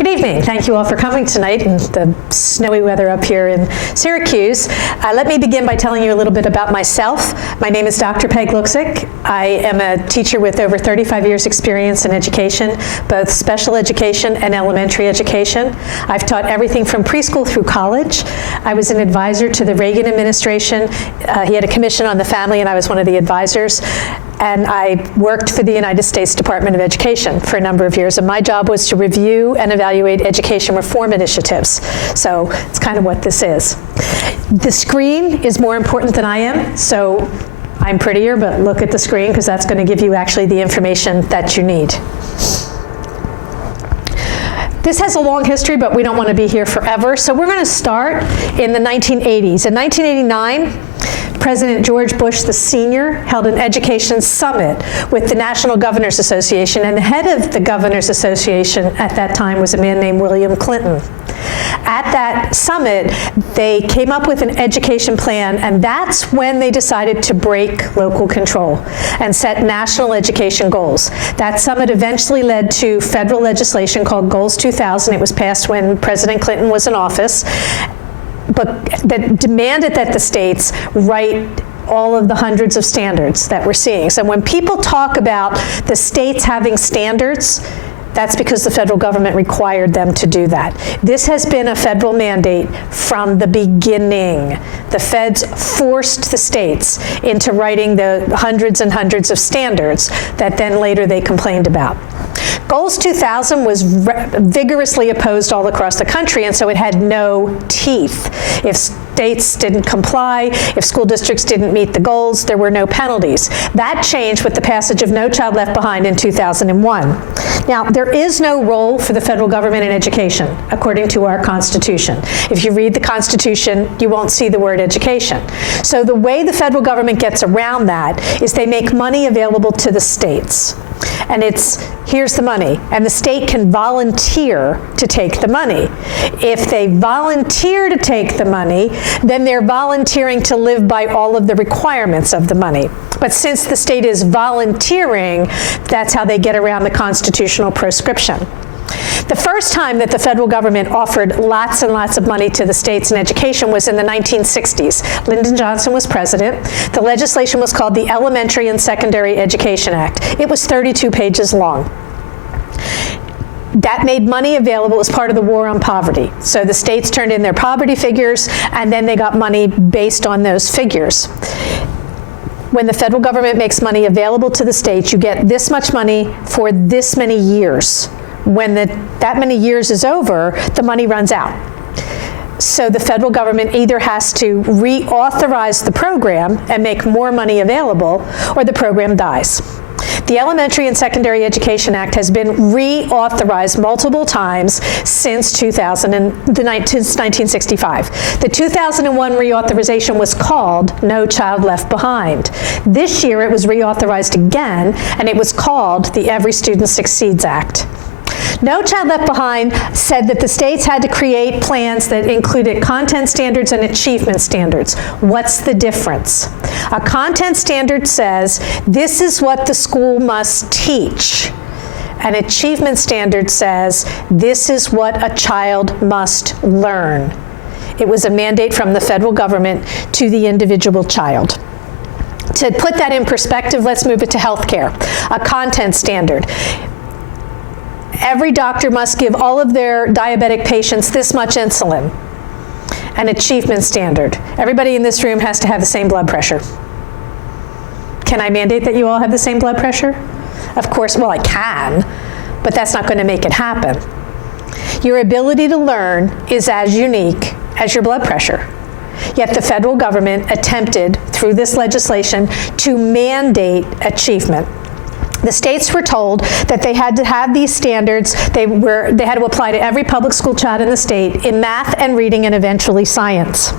Good evening. Thank you all for coming tonight in the snowy weather up here in Syracuse. Let me begin by telling you a little bit about myself. My name is Dr. Peg Luksik. I am a teacher with over 35 years experience in education, both special education and elementary education. I've taught everything from preschool through college. I was an advisor to the Reagan administration. He had a commission on the family and I was one of the advisors. And I worked for the United States Department of Education for a number of years, and my job was to review and evaluate education reform initiatives. So it's kind of what this is. The screen is more important than I am, so I'm prettier, but look at the screen because that's going to give you actually the information that you need. This has a long history, but we don't want to be here forever, so we're going to start in the 1980s. In 1989, President George Bush the Senior held an education summit with the National Governors Association, and the head of the Governors Association at that time was a man named William Clinton. At that summit, they came up with an education plan, and that's when they decided to break local control and set national education goals. That summit eventually led to federal legislation called Goals 2000. It was passed when President Clinton was in office, but that demanded that the states write all of the hundreds of standards that we're seeing. So when people talk about the states having standards, that's because the federal government required them to do that. This has been a federal mandate from the beginning. The feds forced the states into writing the hundreds and hundreds of standards that then later they complained about. Goals 2000 was vigorously opposed all across the country, and so it had no teeth. If states didn't comply, if school districts didn't meet the goals, there were no penalties. That changed with the passage of No Child Left Behind in 2001. Now, there is no role for the federal government in education, according to our Constitution. If you read the Constitution, you won't see the word education. So the way the federal government gets around that is they make money available to the states. And it's, here's the money, and the state can volunteer to take the money. If they volunteer to take the money, then they're volunteering to live by all of the requirements of the money. But since the state is volunteering, that's how they get around the constitutional proscription. The first time that the federal government offered lots and lots of money to the states in education was in the 1960s. Lyndon Johnson was president. The legislation was called the Elementary and Secondary Education Act. It was 32 pages long. That made money available as part of the war on poverty. So the states turned in their poverty figures, and then they got money based on those figures. When the federal government makes money available to the states, you get this much money for this many years. When that many years is over, the money runs out. So the federal government either has to reauthorize the program and make more money available, or the program dies. The Elementary and Secondary Education Act has been reauthorized multiple times since 1965. The 2001 reauthorization was called No Child Left Behind. This year it was reauthorized again, and it was called the Every Student Succeeds Act. No Child Left Behind said that the states had to create plans that included content standards and achievement standards. What's the difference? A content standard says, this is what the school must teach. An achievement standard says, this is what a child must learn. It was a mandate from the federal government to the individual child. To put that in perspective, let's move it to healthcare. A content standard. Every doctor must give all of their diabetic patients this much insulin. An achievement standard. Everybody in this room has to have the same blood pressure. Can I mandate that you all have the same blood pressure? Of course, well, I can, but that's not going to make it happen. Your ability to learn is as unique as your blood pressure. Yet the federal government attempted, through this legislation, to mandate achievement. The states were told that they had to have these standards. They had to apply to every public school child in the state in math and reading and eventually science.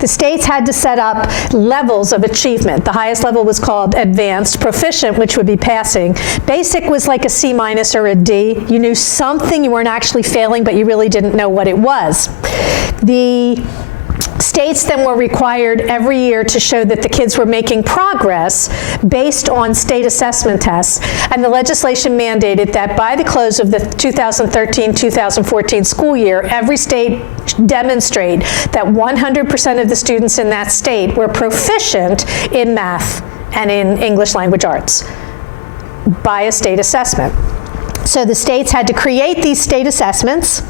The states had to set up levels of achievement. The highest level was called advanced. Proficient, which would be passing. Basic was like a C- or a D. You knew something, you weren't actually failing, but you really didn't know what it was. The States then were required every year to show that the kids were making progress based on state assessment tests, and the legislation mandated that by the close of the 2013-2014 school year, every state demonstrate that 100% of the students in that state were proficient in math and in English language arts by a state assessment. So the states had to create these state assessments,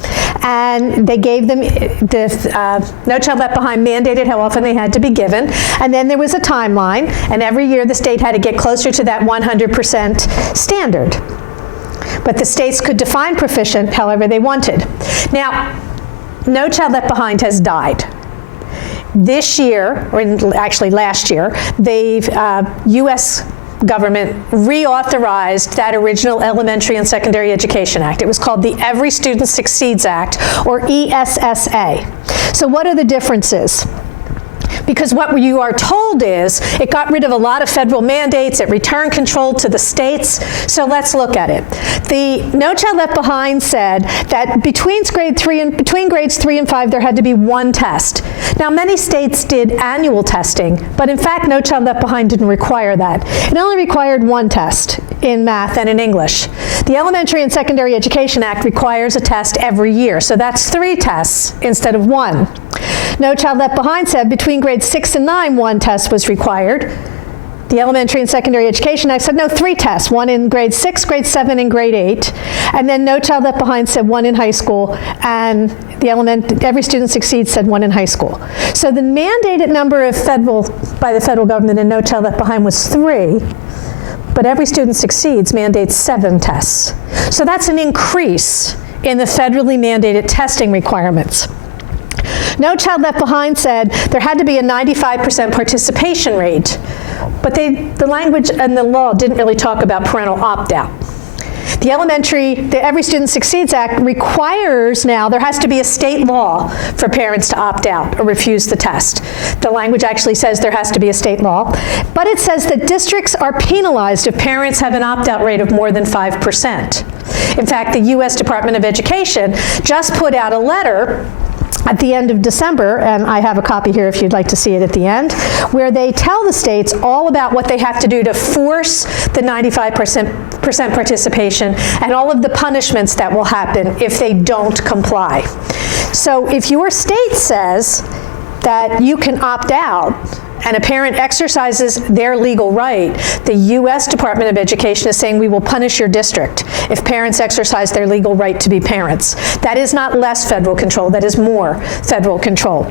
and they gave them, No Child Left Behind mandated how often they had to be given, and then there was a timeline, and every year the state had to get closer to that 100% standard. But the states could define proficient however they wanted. Now, No Child Left Behind has died. This year, or actually last year, the U.S. government reauthorized that original Elementary and Secondary Education Act. It was called the Every Student Succeeds Act, or ESSA. So what are the differences? Because what you are told is it got rid of a lot of federal mandates, it returned control to the states. So let's look at it. The No Child Left Behind said that between grades 3 and 5 there had to be one test. Now many states did annual testing, but in fact No Child Left Behind didn't require that. It only required one test in math and in English. The Elementary and Secondary Education Act requires a test every year, so that's 3 tests instead of 1. No Child Left Behind said between grades 6 and 9, 1 test was required. The Elementary and Secondary Education Act said no, 3 tests, 1 in grade 6, grade 7, and grade 8. And then No Child Left Behind said 1 in high school, and the Every Student Succeeds said 1 in high school. So the mandated number by the federal government in No Child Left Behind was 3, but Every Student Succeeds mandates 7 tests. So that's an increase in the federally mandated testing requirements. No Child Left Behind said there had to be a 95% participation rate, but the language and the law didn't really talk about parental opt-out. The Every Student Succeeds Act requires now there has to be a state law for parents to opt out or refuse the test. The language actually says there has to be a state law, but it says that districts are penalized if parents have an opt-out rate of more than 5%. In fact, the U.S. Department of Education just put out a letter at the end of December, and I have a copy here if you'd like to see it at the end, where they tell the states all about what they have to do to force the 95% participation and all of the punishments that will happen if they don't comply. So if your state says that you can opt out and a parent exercises their legal right, the U.S. Department of Education is saying we will punish your district if parents exercise their legal right to be parents. That is not less federal control, that is more federal control.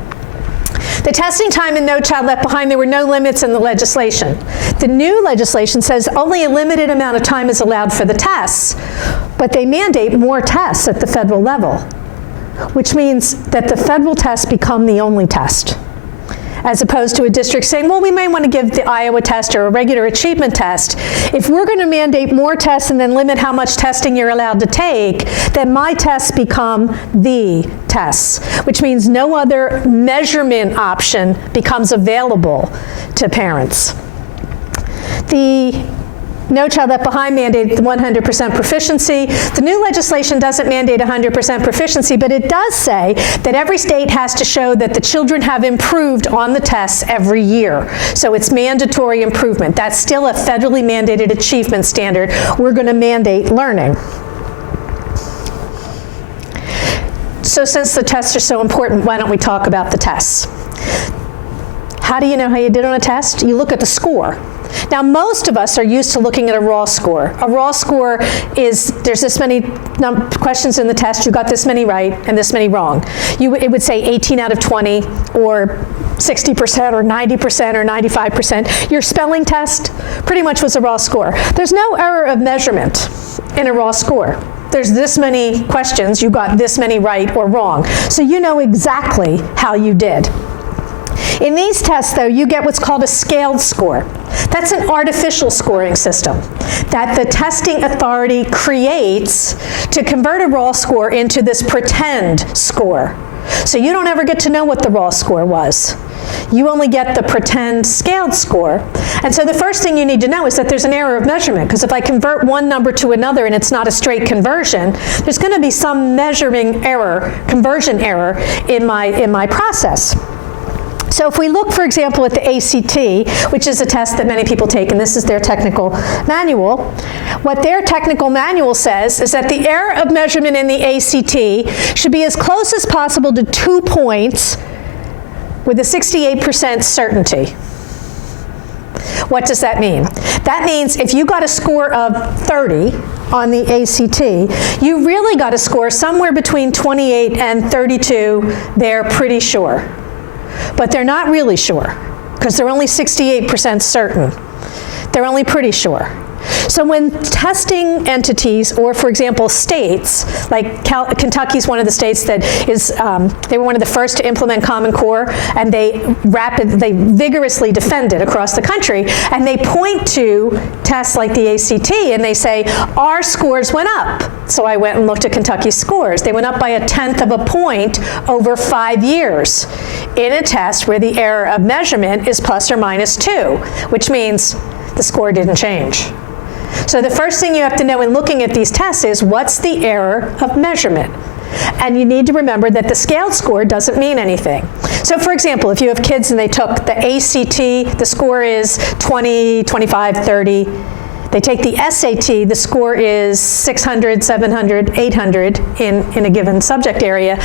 The testing time in No Child Left Behind, there were no limits in the legislation. The new legislation says only a limited amount of time is allowed for the tests, but they mandate more tests at the federal level, which means that the federal tests become the only test, as opposed to a district saying, well, we may want to give the Iowa test or a regular achievement test. If we're going to mandate more tests and then limit how much testing you're allowed to take, then my tests become the tests, which means no other measurement option becomes available to parents. The No Child Left Behind mandated 100% proficiency. The new legislation doesn't mandate 100% proficiency, but it does say that every state has to show that the children have improved on the tests every year. So it's mandatory improvement. That's still a federally mandated achievement standard. We're going to mandate learning. So since the tests are so important, why don't we talk about the tests? How do you know how you did on a test? You look at the score. Now, most of us are used to looking at a raw score. A raw score is, there's this many questions in the test, you got this many right and this many wrong. It would say 18 out of 20, or 60%, or 90%, or 95%. Your spelling test pretty much was a raw score. There's no error of measurement in a raw score. There's this many questions, you got this many right or wrong. So you know exactly how you did. In these tests, though, you get what's called a scaled score. That's an artificial scoring system that the testing authority creates to convert a raw score into this pretend score. So you don't ever get to know what the raw score was. You only get the pretend scaled score. And so the first thing you need to know is that there's an error of measurement, because if I convert one number to another and it's not a straight conversion, there's going to be some measuring error, conversion error in my process. So if we look, for example, at the ACT, which is a test that many people take, and this is their technical manual, what their technical manual says is that the error of measurement in the ACT should be as close as possible to 2 points with a 68% certainty. What does that mean? That means if you got a score of 30 on the ACT, you really got a score somewhere between 28 and 32, they're pretty sure. But they're not really sure, because they're only 68% certain. They're only pretty sure. So when testing entities, or for example states, like Kentucky's one of the states that is, they were one of the first to implement Common Core, and they vigorously defend it across the country, and they point to tests like the ACT, and they say, our scores went up. So I went and looked at Kentucky's scores. They went up by 1/10 of a point over 5 years in a test where the error of measurement is plus or minus 2, which means the score didn't change. So the first thing you have to know in looking at these tests is, what's the error of measurement? And you need to remember that the scaled score doesn't mean anything. So for example, if you have kids and they took the ACT, the score is 20, 25, 30. They take the SAT, the score is 600, 700, 800 in a given subject area.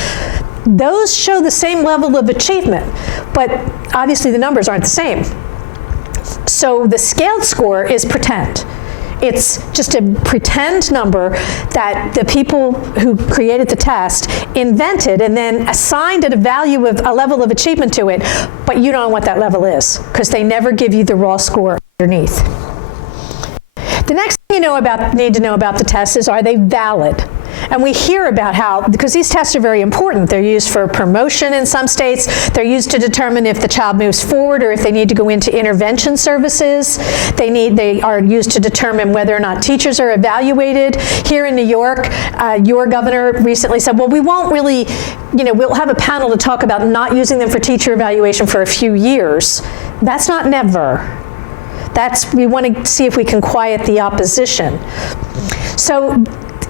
Those show the same level of achievement, but obviously the numbers aren't the same. So the scaled score is pretend. It's just a pretend number that the people who created the test invented and then assigned a value of a level of achievement to it, but you don't know what that level is, because they never give you the raw score underneath. The next thing you need to know about the tests is, are they valid? And we hear about how, because these tests are very important, they're used for promotion in some states, they're used to determine if the child moves forward or if they need to go into intervention services. They are used to determine whether or not teachers are evaluated. Here in New York, your governor recently said, well, we won't really, we'll have a panel to talk about not using them for teacher evaluation for a few years. That's not never. We want to see if we can quiet the opposition. So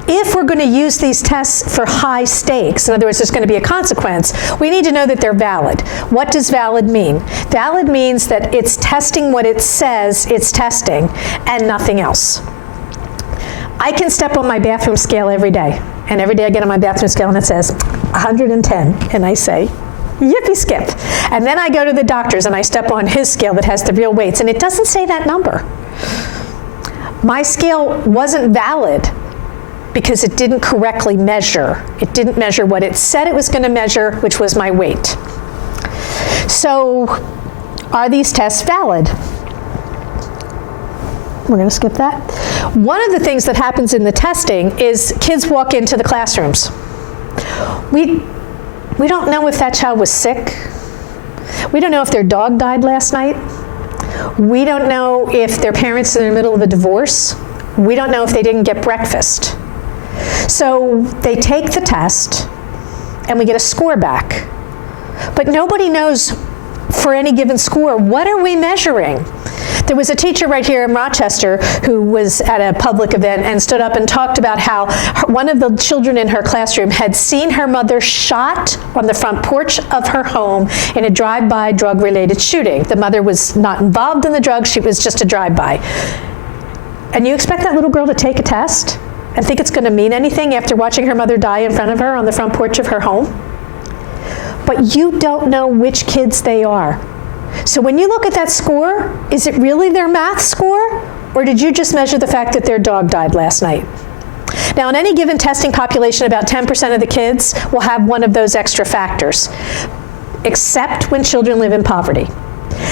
if we're going to use these tests for high stakes, in other words, there's going to be a consequence, we need to know that they're valid. What does valid mean? Valid means that it's testing what it says it's testing and nothing else. I can step on my bathroom scale every day, and every day I get on my bathroom scale and it says 110, and I say, yippee skip. And then I go to the doctor's and I step on his scale that has the real weights, and it doesn't say that number. My scale wasn't valid because it didn't correctly measure. It didn't measure what it said it was going to measure, which was my weight. So, are these tests valid? We're going to skip that. One of the things that happens in the testing is kids walk into the classrooms. We don't know if that child was sick. We don't know if their dog died last night. We don't know if their parents are in the middle of a divorce. We don't know if they didn't get breakfast. So they take the test, and we get a score back. But nobody knows for any given score, what are we measuring? There was a teacher right here in Rochester who was at a public event and stood up and talked about how one of the children in her classroom had seen her mother shot on the front porch of her home in a drive-by drug-related shooting. The mother was not involved in the drugs, she was just a drive-by. And you expect that little girl to take a test and think it's going to mean anything after watching her mother die in front of her on the front porch of her home? But you don't know which kids they are. So when you look at that score, is it really their math score? Or did you just measure the fact that their dog died last night? Now, in any given testing population, about 10% of the kids will have one of those extra factors, except when children live in poverty.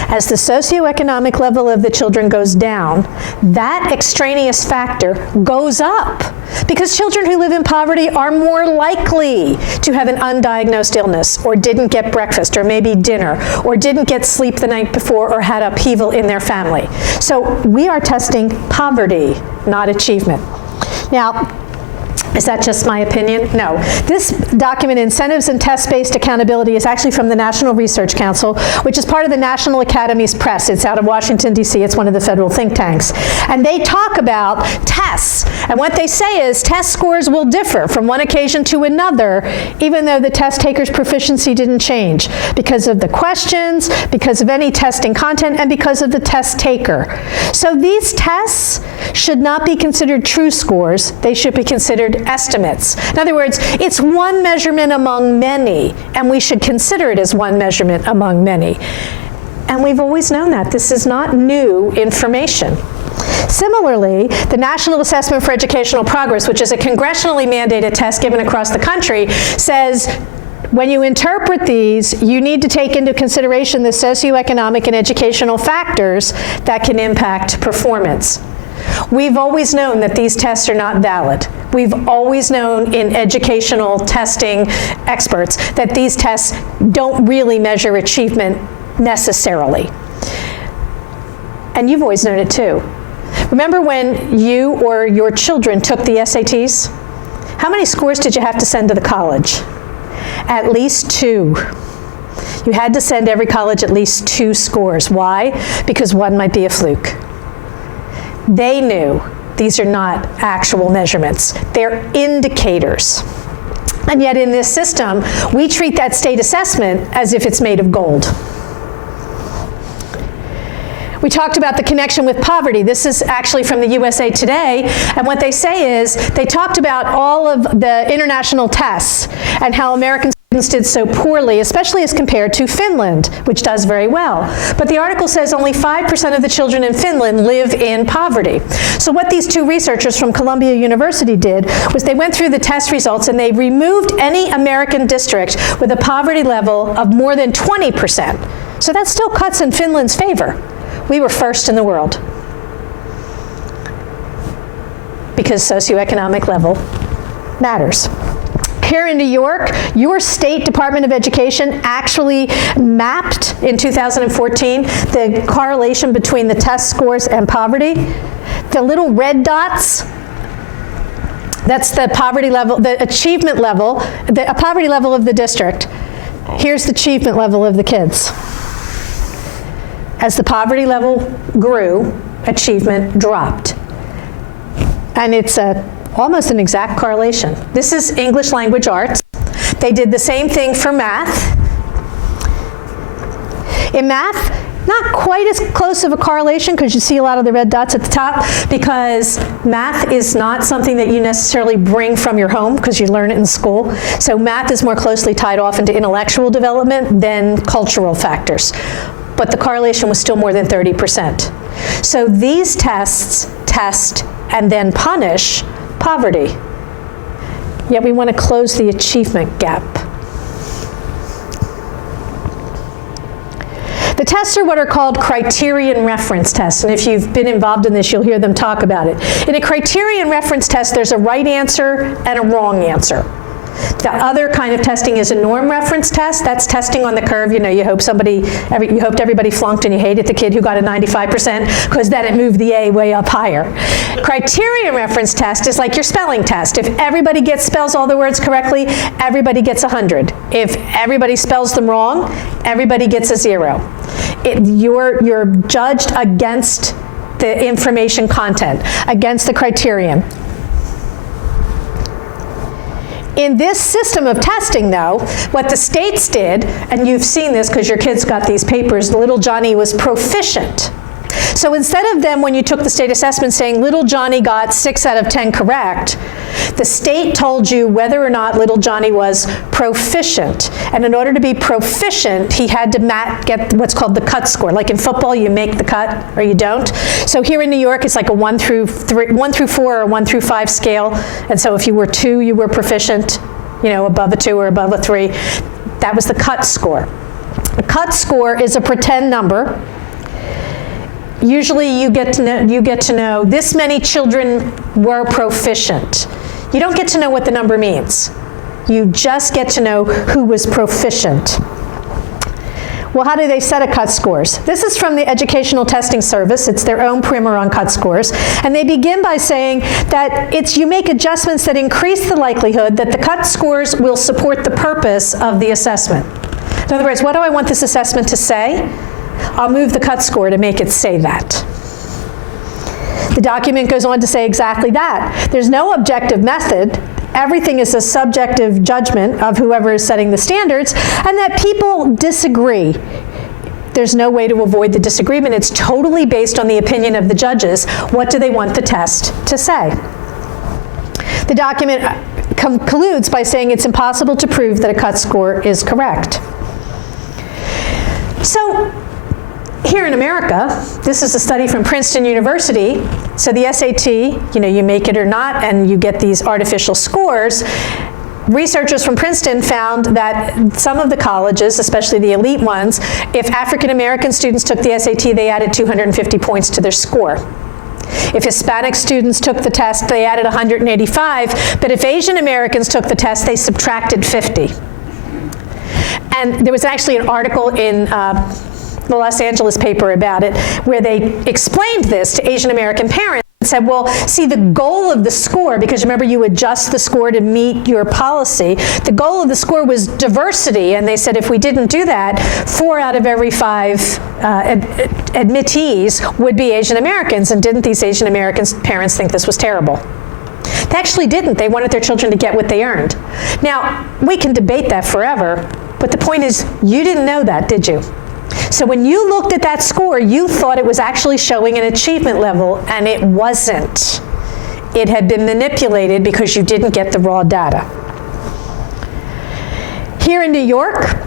As the socioeconomic level of the children goes down, that extraneous factor goes up, because children who live in poverty are more likely to have an undiagnosed illness, or didn't get breakfast, or maybe dinner, or didn't get sleep the night before, or had upheaval in their family. So we are testing poverty, not achievement. Now, Is that just my opinion? No. This document, Incentives and Test-Based Accountability, is actually from the National Research Council, which is part of the National Academies Press. It's out of Washington, D.C. It's one of the federal think tanks. And they talk about tests. And what they say is test scores will differ from one occasion to another, even though the test taker's proficiency didn't change, because of the questions, because of any testing content, and because of the test taker. So these tests should not be considered true scores. They should be considered estimates. In other words, it's one measurement among many, and we should consider it as one measurement among many. And we've always known that. This is not new information. Similarly, the National Assessment for Educational Progress, which is a congressionally mandated test given across the country, says when you interpret these, you need to take into consideration the socioeconomic and educational factors that can impact performance. We've always known that these tests are not valid. We've always known in educational testing experts that these tests don't really measure achievement necessarily. And you've always known it too. Remember when you or your children took the SATs? How many scores did you have to send to the college? At least 2. You had to send every college at least 2 scores. Why? Because one might be a fluke. They knew these are not actual measurements. They're indicators. And yet in this system, we treat that state assessment as if it's made of gold. We talked about the connection with poverty. This is actually from the USA Today, and what they say is they talked about all of the international tests and how American students did so poorly, especially as compared to Finland, which does very well. But the article says only 5% of the children in Finland live in poverty. So what these 2 researchers from Columbia University did was they went through the test results and they removed any American district with a poverty level of more than 20%. So that still cuts in Finland's favor. We were first in the world because socioeconomic level matters. Here in New York, your state Department of Education actually mapped in 2014 the correlation between the test scores and poverty. The little red dots, that's the poverty level, the achievement level, the poverty level of the district. Here's the achievement level of the kids. As the poverty level grew, achievement dropped. And it's almost an exact correlation. This is English language arts. They did the same thing for math. In math, not quite as close of a correlation because you see a lot of the red dots at the top, because math is not something that you necessarily bring from your home because you learn it in school. So math is more closely tied off into intellectual development than cultural factors. But the correlation was still more than 30%. So these tests test and then punish poverty. Yet we want to close the achievement gap. The tests are what are called criterion reference tests, and if you've been involved in this, you'll hear them talk about it. In a criterion reference test, there's a right answer and a wrong answer. The other kind of testing is a norm reference test. That's testing on the curve. You know, you hoped everybody flunked and you hated the kid who got a 95% because then it moved the A way up higher. Criterion reference test is like your spelling test. If everybody spells all the words correctly, everybody gets 100. If everybody spells them wrong, everybody gets a 0. You're judged against the information content, against the criterion. In this system of testing, though, what the states did, and you've seen this because your kids got these papers, little Johnny was proficient. So instead of them, when you took the state assessment, saying little Johnny got 6 out of 10 correct, the state told you whether or not little Johnny was proficient. And in order to be proficient, he had to get what's called the cut score. Like in football, you make the cut or you don't. So here in New York, it's like a 1 through 4 or 1 through 5 scale. And so if you were 2, you were proficient, you know, above a 2 or above a 3. That was the cut score. A cut score is a pretend number. Usually you get to know this many children were proficient. You don't get to know what the number means. You just get to know who was proficient. Well, how do they set a cut scores? This is from the Educational Testing Service. It's their own primer on cut scores. And they begin by saying that you make adjustments that increase the likelihood that the cut scores will support the purpose of the assessment. In other words, what do I want this assessment to say? I'll move the cut score to make it say that. The document goes on to say exactly that. There's no objective method. Everything is a subjective judgment of whoever is setting the standards, and that people disagree. There's no way to avoid the disagreement. It's totally based on the opinion of the judges. What do they want the test to say? The document concludes by saying it's impossible to prove that a cut score is correct. So, here in America, this is a study from Princeton University. So the SAT, you make it or not, and you get these artificial scores. Researchers from Princeton found that some of the colleges, especially the elite ones, if African American students took the SAT, they added 250 points to their score. If Hispanic students took the test, they added 185, but if Asian Americans took the test, they subtracted 50. And there was actually an article in the Los Angeles paper about it, where they explained this to Asian American parents and said, well, see, the goal of the score, because remember you adjust the score to meet your policy, the goal of the score was diversity, and they said if we didn't do that, 4 out of every 5 admittees would be Asian Americans, and didn't these Asian American parents think this was terrible? They actually didn't. They wanted their children to get what they earned. Now, we can debate that forever, but the point is, you didn't know that, did you? So when you looked at that score, you thought it was actually showing an achievement level, and it wasn't. It had been manipulated because you didn't get the raw data. Here in New York,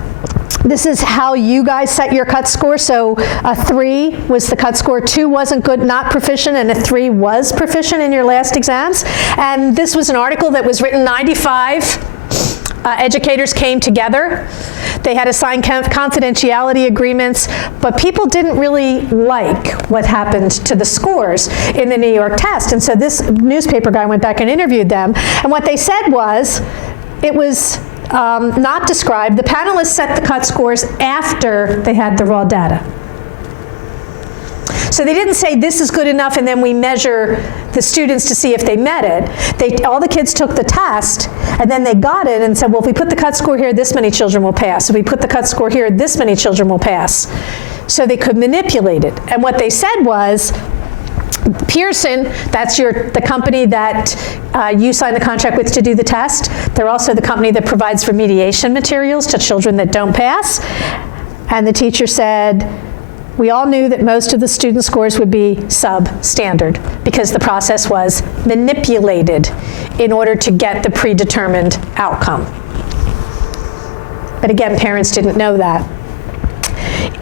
this is how you guys set your cut score. So a 3 was the cut score, 2 wasn't good, not proficient, and a 3 was proficient in your last exams. And this was an article that was written 95. Educators came together. They had to sign confidentiality agreements, but people didn't really like what happened to the scores in the New York test. And so this newspaper guy went back and interviewed them, and what they said was, it was not described. The panelists set the cut scores after they had the raw data. So they didn't say this is good enough and then we measure the students to see if they met it. All the kids took the test and then they got it and said, well, if we put the cut score here, this many children will pass. If we put the cut score here, this many children will pass. So they could manipulate it. And what they said was, Pearson, that's the company that you signed the contract with to do the test. They're also the company that provides remediation materials to children that don't pass. And the teacher said, we all knew that most of the student scores would be substandard because the process was manipulated in order to get the predetermined outcome. But again, parents didn't know that.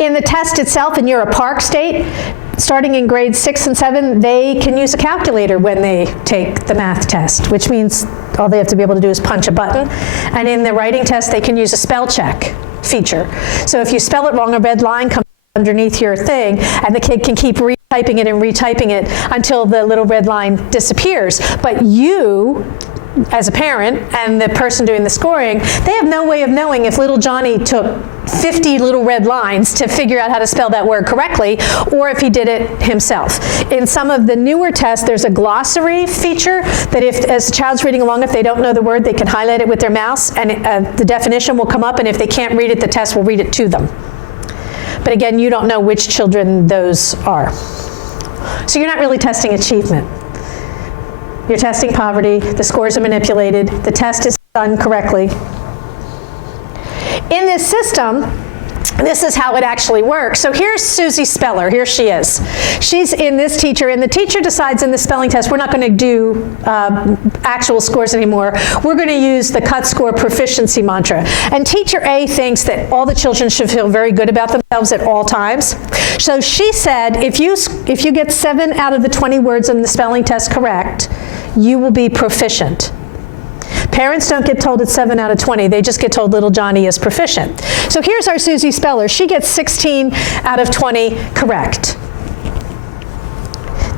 In the test itself, and you're a Park State, starting in grades 6 and 7, they can use a calculator when they take the math test, which means all they have to be able to do is punch a button. And in the writing test, they can use a spell check feature. So if you spell it wrong, a red line comes underneath your thing, and the kid can keep retyping it and retyping it until the little red line disappears. But you, as a parent, and the person doing the scoring, they have no way of knowing if little Johnny took 50 little red lines to figure out how to spell that word correctly, or if he did it himself. In some of the newer tests, there's a glossary feature that if, as the child's reading along, if they don't know the word, they can highlight it with their mouse, and the definition will come up, and if they can't read it, the test will read it to them. But again, you don't know which children those are. So you're not really testing achievement. You're testing poverty, the scores are manipulated, the test is done correctly. In this system, this is how it actually works. So here's Susie Speller, here she is. She's in this teacher, and the teacher decides in the spelling test, we're not gonna do actual scores anymore. We're gonna use the cut score proficiency mantra. And teacher A thinks that all the children should feel very good about themselves at all times. So she said, if you get 7 out of the 20 words in the spelling test correct, you will be proficient. Parents don't get told it's 7 out of 20, they just get told little Johnny is proficient. So here's our Susie Speller. She gets 16 out of 20 correct.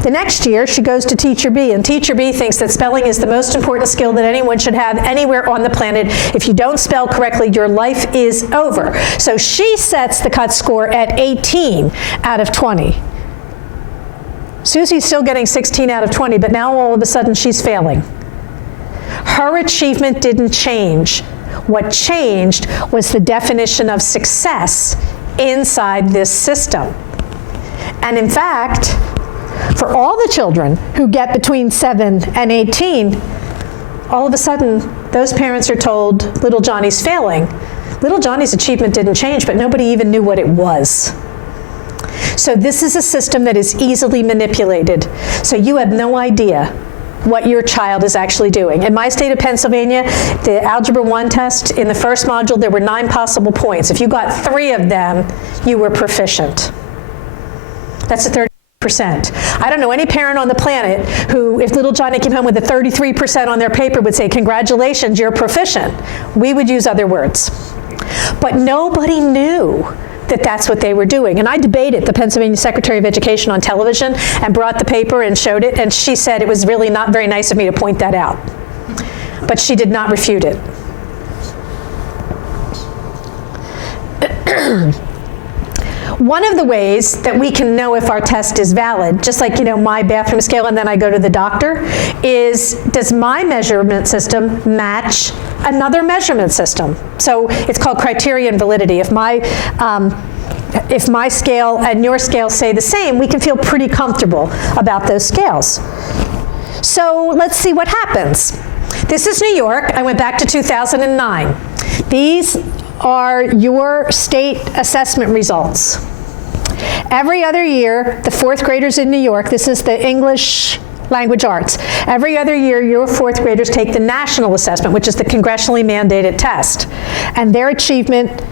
The next year, she goes to Teacher B, and Teacher B thinks that spelling is the most important skill that anyone should have anywhere on the planet. If you don't spell correctly, your life is over. So she sets the cut score at 18 out of 20. Susie's still getting 16 out of 20, but now all of a sudden she's failing. Her achievement didn't change. What changed was the definition of success inside this system. And in fact, for all the children who get between 7 and 18, all of a sudden, those parents are told, little Johnny's failing. Little Johnny's achievement didn't change, but nobody even knew what it was. So this is a system that is easily manipulated. So you have no idea what your child is actually doing. In my state of Pennsylvania, the Algebra 1 test, in the first module, there were 9 possible points. If you got 3 of them, you were proficient. That's a 30%. I don't know any parent on the planet who, if little Johnny came home with a 33% on their paper, would say, congratulations, you're proficient. We would use other words. But nobody knew that that's what they were doing. And I debated the Pennsylvania Secretary of Education on television and brought the paper and showed it, and she said it was really not very nice of me to point that out. But she did not refute it. One of the ways that we can know if our test is valid, just like, my bathroom scale and then I go to the doctor, is does my measurement system match another measurement system? So it's called criterion validity. If my scale and your scale say the same, we can feel pretty comfortable about those scales. So let's see what happens. This is New York. I went back to 2009. These are your state assessment results. Every other year, the 4th graders in New York, this is the English language arts, every other year your 4th graders take the national assessment, which is the congressionally mandated test. And their achievement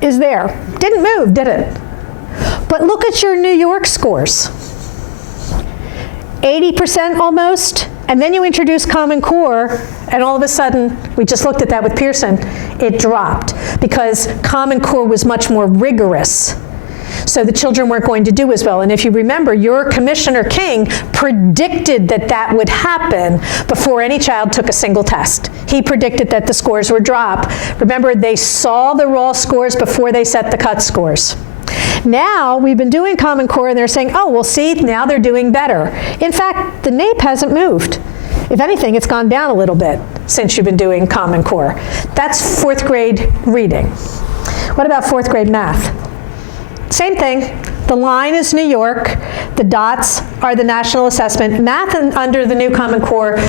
is there. Didn't move, did it? But look at your New York scores. 80% almost, and then you introduce Common Core, and all of a sudden, we just looked at that with Pearson, it dropped because Common Core was much more rigorous. So the children weren't going to do as well. And if you remember, your Commissioner King predicted that that would happen before any child took a single test. He predicted that the scores would drop. Remember, they saw the raw scores before they set the cut scores. Now, we've been doing Common Core, and they're saying, oh, well, see, now they're doing better. In fact, the NAEP hasn't moved. If anything, it's gone down a little bit since you've been doing Common Core. That's 4th grade reading. What about 4th grade math? Same thing. The line is New York. The dots are the national assessment. Math under the new Common Core,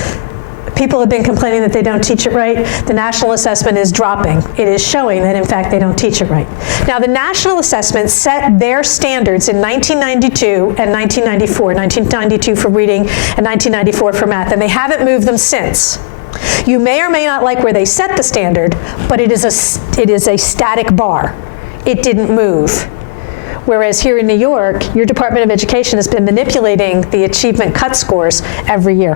people have been complaining that they don't teach it right. The national assessment is dropping. It is showing that, in fact, they don't teach it right. Now, the national assessment set their standards in 1992 and 1994. 1992 for reading and 1994 for math, and they haven't moved them since. You may or may not like where they set the standard, but it is a static bar. It didn't move. Whereas here in New York, your Department of Education has been manipulating the achievement cut scores every year.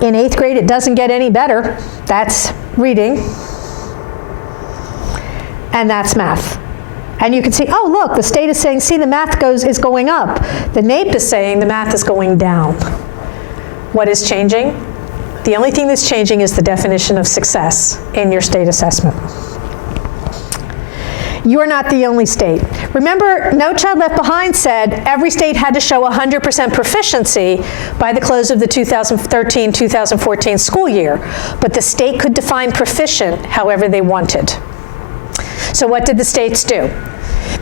In 8th grade, it doesn't get any better. That's reading. And that's math. And you can see, oh, look, the state is saying, see, the math is going up. The NAEP is saying the math is going down. What is changing? The only thing that's changing is the definition of success in your state assessment. You are not the only state. Remember, No Child Left Behind said every state had to show 100% proficiency by the close of the 2013-2014 school year, but the state could define proficient however they wanted. So what did the states do?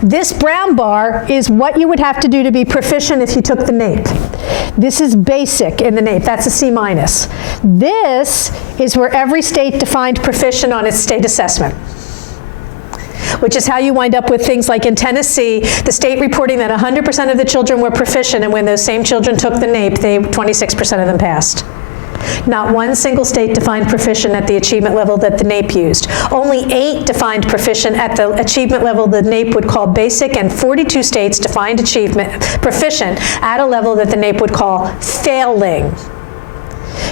This brown bar is what you would have to do to be proficient if you took the NAEP. This is basic in the NAEP. That's a C-. This is where every state defined proficient on its state assessment, which is how you wind up with things like in Tennessee, the state reporting that 100% of the children were proficient, and when those same children took the NAEP, 26% of them passed. Not one single state defined proficient at the achievement level that the NAEP used. Only 8 defined proficient at the achievement level the NAEP would call basic, and 42 states defined proficient at a level that the NAEP would call failing.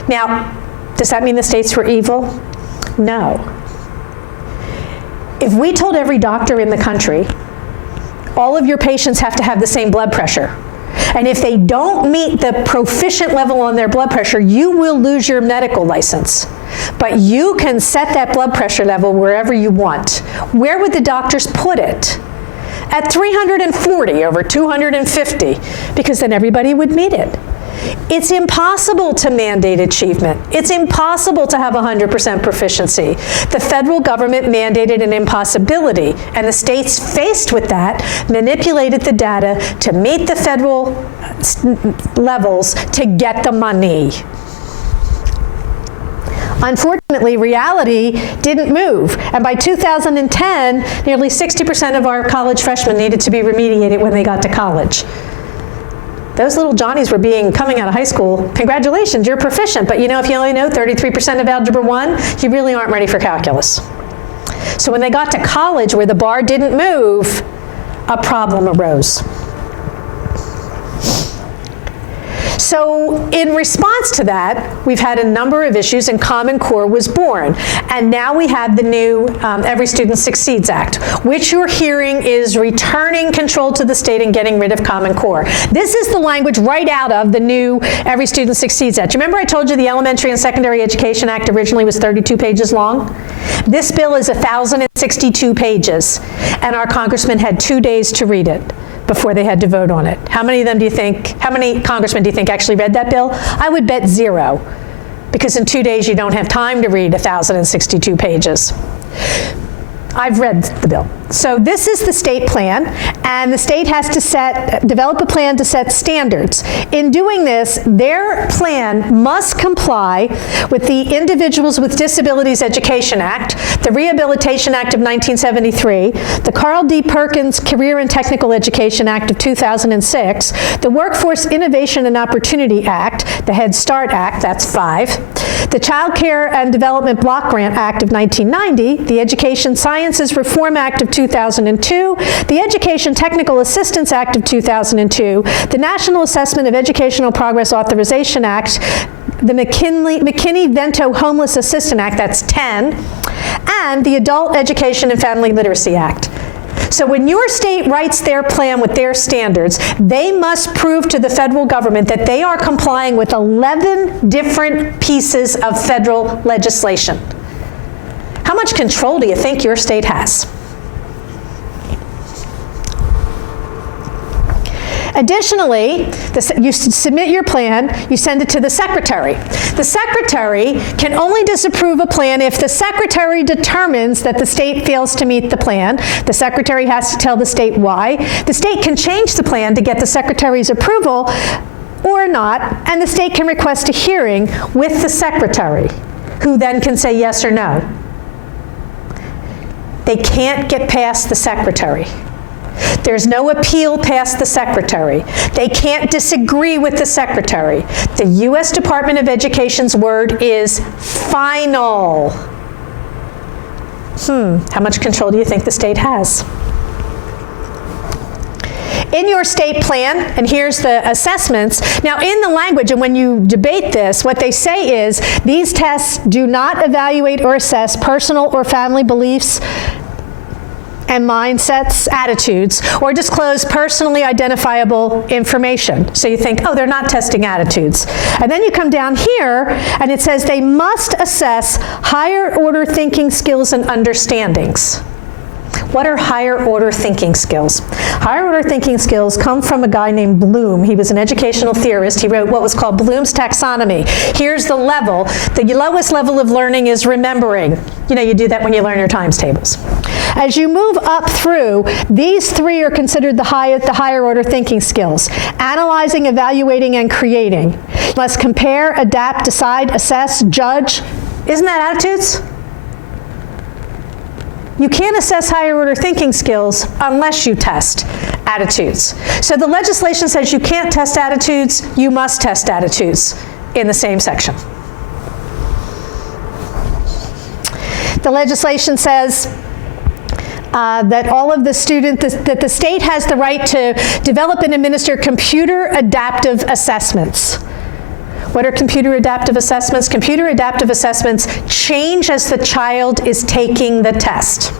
Now, does that mean the states were evil? No. If we told every doctor in the country, all of your patients have to have the same blood pressure, And if they don't meet the proficient level on their blood pressure, you will lose your medical license. But you can set that blood pressure level wherever you want. Where would the doctors put it? At 340 over 250, because then everybody would meet it. It's impossible to mandate achievement. It's impossible to have 100% proficiency. The federal government mandated an impossibility, and the states faced with that manipulated the data to meet the federal levels to get the money. Unfortunately, reality didn't move, and by 2010, nearly 60% of our college freshmen needed to be remediated when they got to college. Those little Johnnies were coming out of high school, congratulations, you're proficient, but you know, if you only know 33% of Algebra 1, you really aren't ready for calculus. So when they got to college where the bar didn't move, a problem arose. So in response to that, we've had a number of issues, and Common Core was born. And now we have the new Every Student Succeeds Act, which you're hearing is returning control to the state and getting rid of Common Core. This is the language right out of the new Every Student Succeeds Act. Remember I told you the Elementary and Secondary Education Act originally was 32 pages long? This bill is 1,062 pages, and our congressman had 2 days to read it before they had to vote on it. How many congressmen do you think actually read that bill? I would bet 0, because in 2 days you don't have time to read 1,062 pages. I've read the bill. So this is the state plan, and the state has to develop a plan to set standards. In doing this, their plan must comply with the Individuals with Disabilities Education Act, the Rehabilitation Act of 1973, the Carl D. Perkins Career and Technical Education Act of 2006, the Workforce Innovation and Opportunity Act, the Head Start Act, that's 5, the Child Care and Development Block Grant Act of 1990, the Education Sciences Reform Act of 2002, the Education Technical Assistance Act of 2002, the National Assessment of Educational Progress Authorization Act, the McKinney-Vento Homeless Assistance Act, that's 10, and the Adult Education and Family Literacy Act. So when your state writes their plan with their standards, they must prove to the federal government that they are complying with 11 different pieces of federal legislation. How much control do you think your state has? Additionally, you submit your plan, you send it to the secretary. The secretary can only disapprove a plan if the secretary determines that the state fails to meet the plan. The secretary has to tell the state why. The state can change the plan to get the secretary's approval or not, and the state can request a hearing with the secretary, who then can say yes or no. They can't get past the secretary. There's no appeal past the secretary. They can't disagree with the secretary. The U.S. Department of Education's word is final. How much control do you think the state has? In your state plan, and here's the assessments. Now in the language, and when you debate this, what they say is, these tests do not evaluate or assess personal or family beliefs and mindsets, attitudes, or disclose personally identifiable information. So you think, oh, they're not testing attitudes. And then you come down here, and it says they must assess higher order thinking skills and understandings. What are higher order thinking skills? Higher order thinking skills come from a guy named Bloom. He was an educational theorist. He wrote what was called Bloom's taxonomy. Here's the level. The lowest level of learning is remembering. You know, you do that when you learn your times tables. As you move up through, these 3 are considered the higher order thinking skills. Analyzing, evaluating, and creating. You must compare, adapt, decide, assess, judge. Isn't that attitudes? You can't assess higher order thinking skills unless you test attitudes. So the legislation says you can't test attitudes, you must test attitudes in the same section. The legislation says that all of the that the state has the right to develop and administer computer adaptive assessments. What are computer adaptive assessments? Computer adaptive assessments change as the child is taking the test.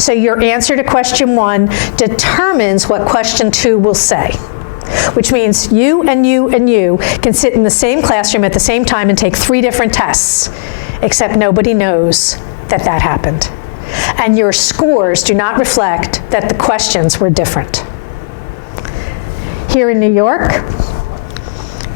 So your answer to question 1 determines what question 2 will say. which means you and you and you can sit in the same classroom at the same time and take 3 different tests, except nobody knows that that happened. And your scores do not reflect that the questions were different. Here in New York,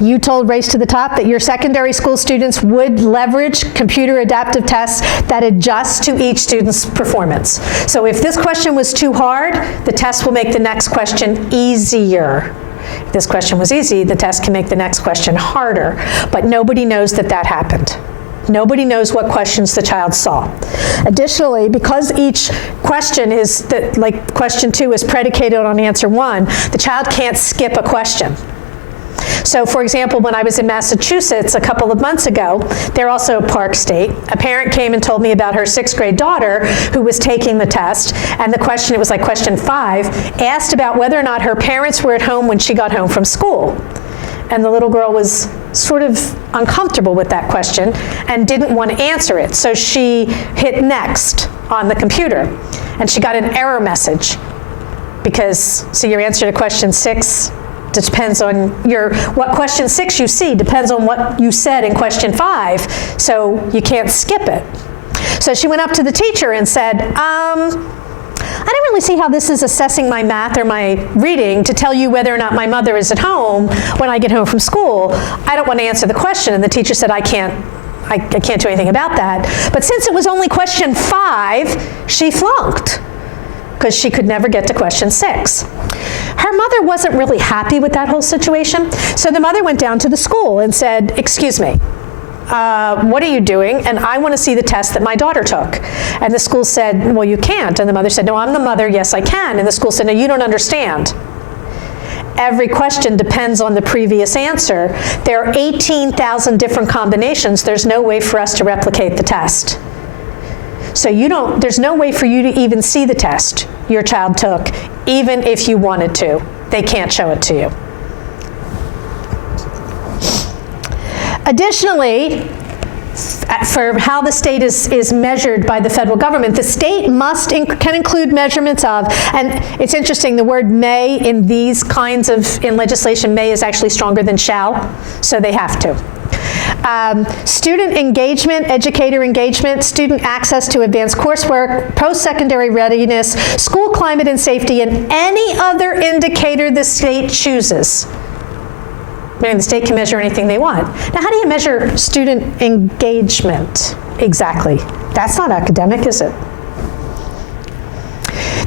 you told Race to the Top that your secondary school students would leverage computer adaptive tests that adjust to each student's performance. So if this question was too hard, the test will make the next question easier. If this question was easy, the test can make the next question harder. But nobody knows that that happened. Nobody knows what questions the child saw. Additionally, because each question is, like question 2 is predicated on answer 1, the child can't skip a question. So for example, when I was in Massachusetts a couple of months ago, they're also a park state, a parent came and told me about her 6th grade daughter who was taking the test, and the question, it was like question 5, asked about whether or not her parents were at home when she got home from school. And the little girl was sort of uncomfortable with that question and didn't want to answer it. So she hit next on the computer, and she got an error message because, so your answer to question 6 depends on what question 6 you see depends on what you said in question 5, so you can't skip it. So she went up to the teacher and said, I don't really see how this is assessing my math or my reading to tell you whether or not my mother is at home when I get home from school. I don't want to answer the question. And the teacher said, I can't do anything about that. But since it was only question 5, she flunked, because she could never get to question 6. Her mother wasn't really happy with that whole situation, so the mother went down to the school and said, excuse me, what are you doing? And I want to see the test that my daughter took. And the school said, well, you can't. And the mother said, no, I'm the mother, yes, I can. And the school said, no, you don't understand. Every question depends on the previous answer. There are 18,000 different combinations. There's no way for us to replicate the test. So there's no way for you to even see the test your child took, even if you wanted to. They can't show it to you. Additionally, for how the state is measured by the federal government, the state can include measurements of, and it's interesting, the word may in these kinds in legislation, may is actually stronger than shall, so they have to. Student engagement, educator engagement, student access to advanced coursework, post-secondary readiness, school climate and safety, and any other indicator the state chooses. Meaning the state can measure anything they want. Now, how do you measure student engagement exactly? That's not academic, is it?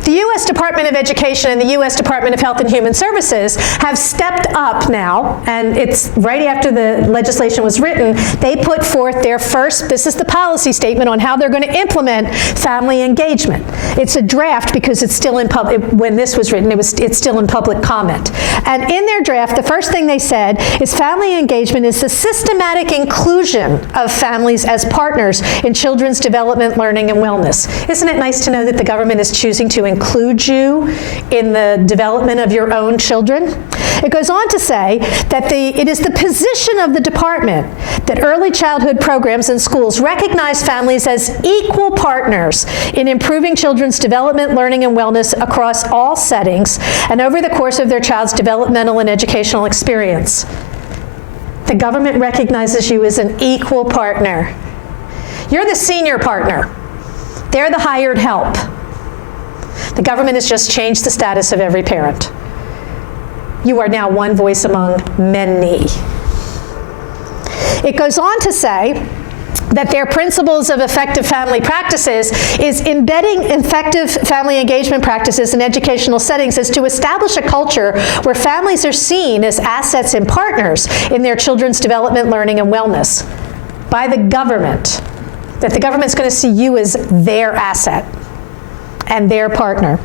The U.S. Department of Education and the U.S. Department of Health and Human Services have stepped up now, and it's right after the legislation was written, they put forth their first, this is the policy statement on how they're going to implement family engagement. It's a draft because it's still in public, when this was written, it's still in public comment. And in their draft, the first thing they said is family engagement is the systematic inclusion of families as partners in children's development, learning, and wellness. Isn't it nice to know that the government is choosing to include you in the development of your own children? It goes on to say that it is the position of the department that early childhood programs in schools recognize families as equal partners in improving children's development, learning, and wellness across all settings and over the course of their child's developmental and educational experience. The government recognizes you as an equal partner. You're the senior partner. They're the hired help. The government has just changed the status of every parent. You are now one voice among many. It goes on to say that their principles of effective family practices is embedding effective family engagement practices in educational settings is to establish a culture where families are seen as assets and partners in their children's development, learning, and wellness by the government. That the government's going to see you as their asset and their partner.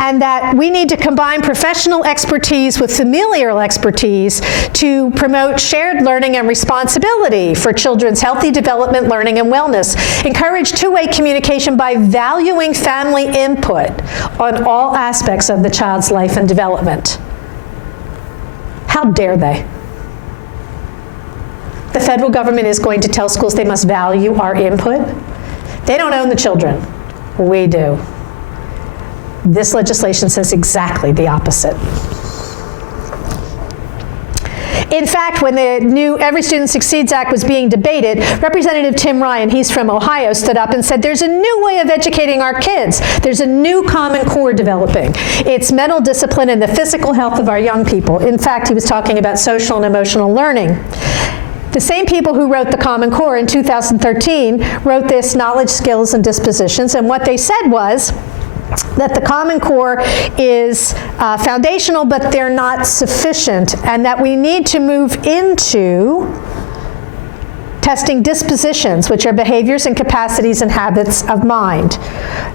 And that we need to combine professional expertise with familial expertise to promote shared learning and responsibility for children's healthy development, learning, and wellness. Encourage two-way communication by valuing family input on all aspects of the child's life and development. How dare they? The federal government is going to tell schools they must value our input. They don't own the children. We do. This legislation says exactly the opposite. In fact, when the new Every Student Succeeds Act was being debated, Representative Tim Ryan, he's from Ohio, stood up and said, there's a new way of educating our kids. There's a new Common Core developing. It's mental discipline and the physical health of our young people. In fact, he was talking about social and emotional learning. The same people who wrote the Common Core in 2013 wrote this Knowledge, Skills, and Dispositions, and what they said was that the Common Core is foundational, but they're not sufficient, and that we need to move into testing dispositions, which are behaviors and capacities and habits of mind.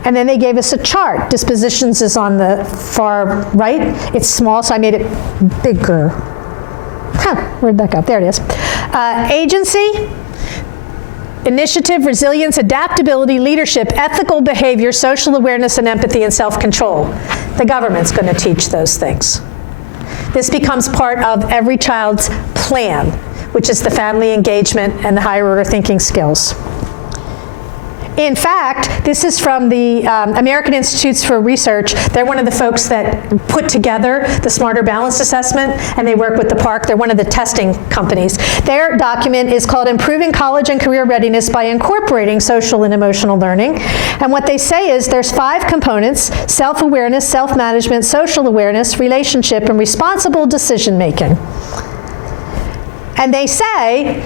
And then they gave us a chart. Dispositions is on the far right. It's small, so I made it bigger. Where'd that go? There it is. Agency, initiative, resilience, adaptability, leadership, ethical behavior, social awareness, and empathy, and self-control. The government's going to teach those things. This becomes part of every child's plan, which is the family engagement and the higher order thinking skills. In fact, this is from the American Institutes for Research. They're one of the folks that put together the Smarter Balanced Assessment, and they work with the Park. They're one of the testing companies. Their document is called Improving College and Career Readiness by Incorporating Social and Emotional Learning. And what they say is there's 5 components: self-awareness, self-management, social awareness, relationship, and responsible decision-making. And they say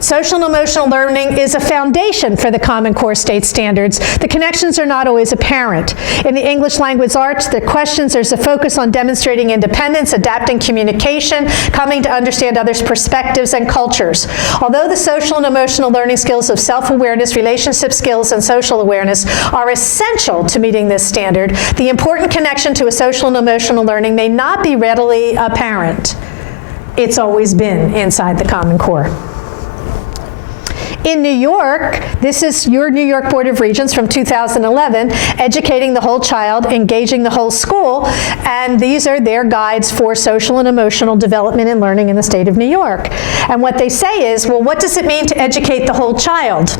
social and emotional learning is a foundation for the Common Core state standards. The connections are not always apparent. In the English language arts, the questions, there's a focus on demonstrating independence, adapting communication, coming to understand others' perspectives and cultures. Although the social and emotional learning skills of self-awareness, relationship skills, and social awareness are essential to meeting this standard, the important connection to a social and emotional learning may not be readily apparent. It's always been inside the Common Core. In New York, this is your New York Board of Regents from 2011, Educating the Whole Child, Engaging the Whole School, and these are their guides for social and emotional development and learning in the state of New York. And what they say is, well, what does it mean to educate the whole child?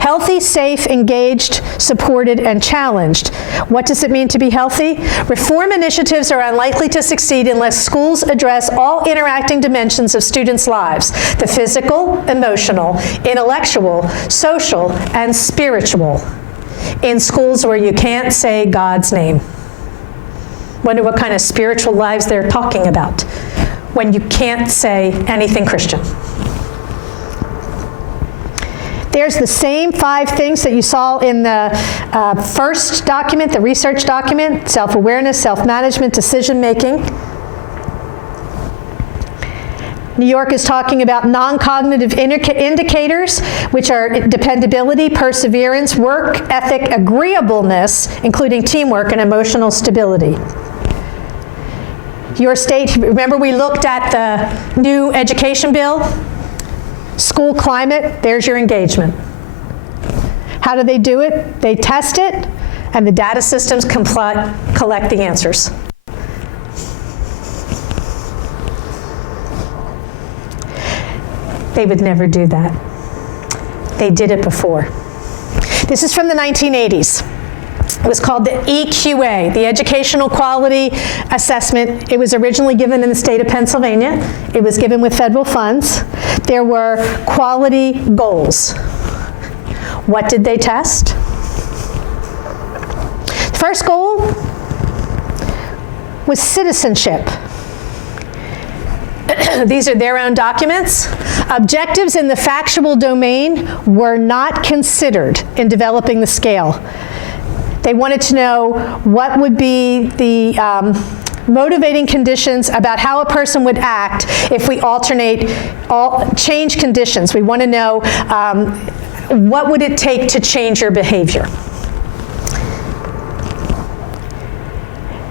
Healthy, safe, engaged, supported, and challenged. What does it mean to be healthy? Reform initiatives are unlikely to succeed unless schools address all interacting dimensions of students' lives: the physical, emotional, intellectual, social, and spiritual. In schools where you can't say God's name. Wonder what kind of spiritual lives they're talking about when you can't say anything Christian. There's the same 5 things that you saw in the first document, the research document: self-awareness, self-management, decision-making. New York is talking about non-cognitive indicators, which are dependability, perseverance, work ethic, agreeableness, including teamwork, and emotional stability. Your state, remember we looked at the new education bill? School climate, there's your engagement. How do they do it? They test it, and the data systems collect the answers. They would never do that. They did it before. This is from the 1980s. It was called the EQA, the Educational Quality Assessment. It was originally given in the state of Pennsylvania. It was given with federal funds. There were quality goals. What did they test? The first goal was citizenship. These are their own documents. Objectives in the factual domain were not considered in developing the scale. They wanted to know what would be the motivating conditions about how a person would act if we change conditions. We want to know what would it take to change your behavior.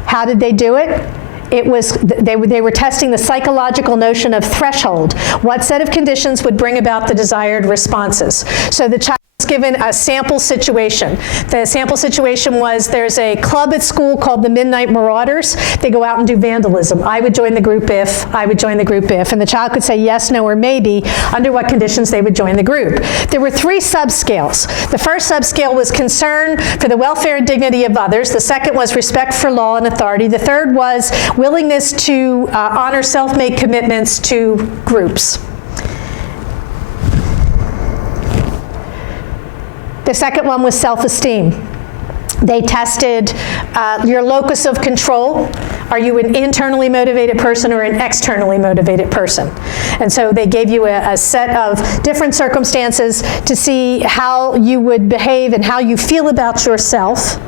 How did they do it? It was, they were testing the psychological notion of threshold. What set of conditions would bring about the desired responses? So the child's given a sample situation. The sample situation was there's a club at school called the Midnight Marauders. They go out and do vandalism. I would join the group if, I would join the group if, and the child could say yes, no, or maybe under what conditions they would join the group. There were 3 subscales. The first subscale was concern for the welfare and dignity of others. The second was respect for law and authority. The third was willingness to honor self-made commitments to groups. The second one was self-esteem. They tested your locus of control. Are you an internally motivated person or an externally motivated person? And so they gave you a set of different circumstances to see how you would behave and how you feel about yourself.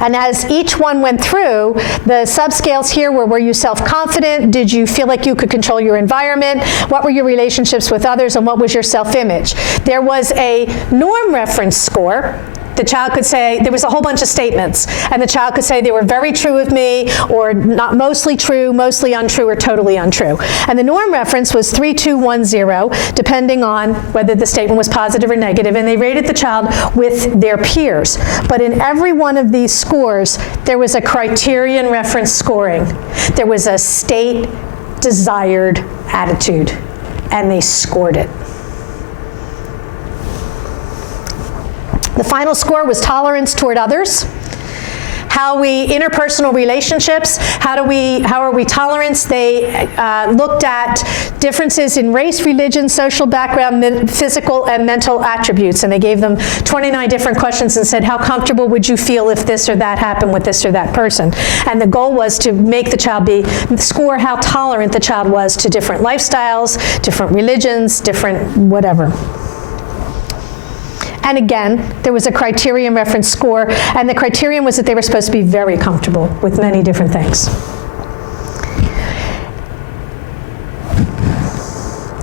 And as each one went through, the subscales here were you self-confident? Did you feel like you could control your environment? What were your relationships with others? And what was your self-image? There was a norm reference score. The child could say, there was a whole bunch of statements, and the child could say they were very true of me, or not mostly true, mostly untrue, or totally untrue. And the norm reference was 3, 2, 1, 0, depending on whether the statement was positive or negative, and they rated the child with their peers. But in every one of these scores, there was a criterion reference scoring. There was a state desired attitude, and they scored it. The final score was tolerance toward others. How we interpersonal relationships, how are we tolerant? They looked at differences in race, religion, social background, physical and mental attributes, and they gave them 29 different questions and said, how comfortable would you feel if this or that happened with this or that person? And the goal was to make the child score how tolerant the child was to different lifestyles, different religions, different whatever. And again, there was a criterion reference score, and the criterion was that they were supposed to be very comfortable with many different things.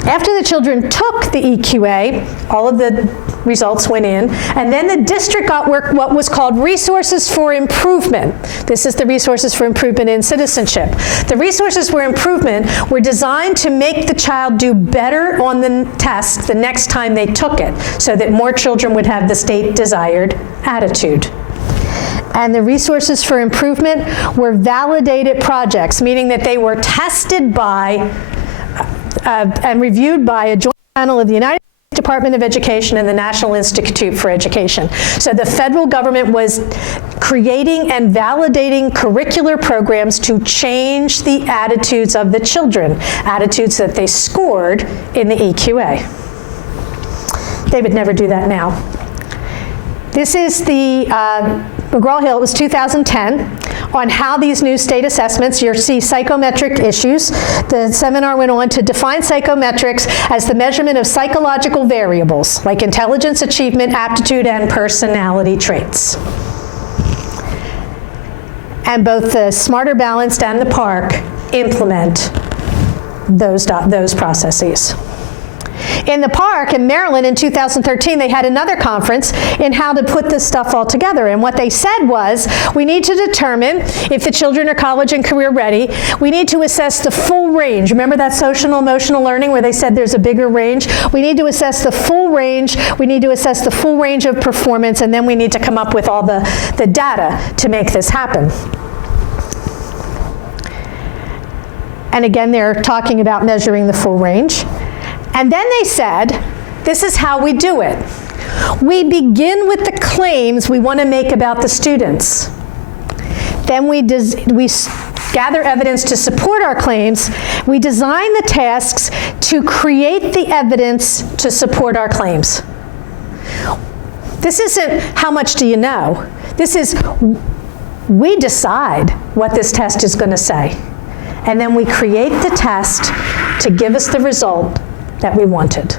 After the children took the EQA, all of the results went in, and then the district got what was called resources for improvement. This is the resources for improvement in citizenship. The resources for improvement were designed to make the child do better on the test the next time they took it, so that more children would have the state desired attitude. And the resources for improvement were validated projects, meaning that they were tested by and reviewed by a joint panel of the United States Department of Education and the National Institute for Education. So the federal government was creating and validating curricular programs to change the attitudes of the children, attitudes that they scored in the EQA. They would never do that now. This is the McGraw-Hill, it was 2010, on how these new state assessments, you see psychometric issues. The seminar went on to define psychometrics as the measurement of psychological variables, like intelligence, achievement, aptitude, and personality traits. And both the Smarter Balanced and the PARC implement those processes. In the PARC in Maryland in 2013, they had another conference in how to put this stuff all together. And what they said was, we need to determine if the children are college and career ready. We need to assess the full range. Remember that social emotional learning where they said there's a bigger range? We need to assess the full range. We need to assess the full range of performance, and then we need to come up with all the data to make this happen. And again, they're talking about measuring the full range. And then they said, this is how we do it. We begin with the claims we want to make about the students. Then we gather evidence to support our claims. We design the tasks to create the evidence to support our claims. This isn't how much do you know. This is, we decide what this test is going to say. And then we create the test to give us the result that we wanted.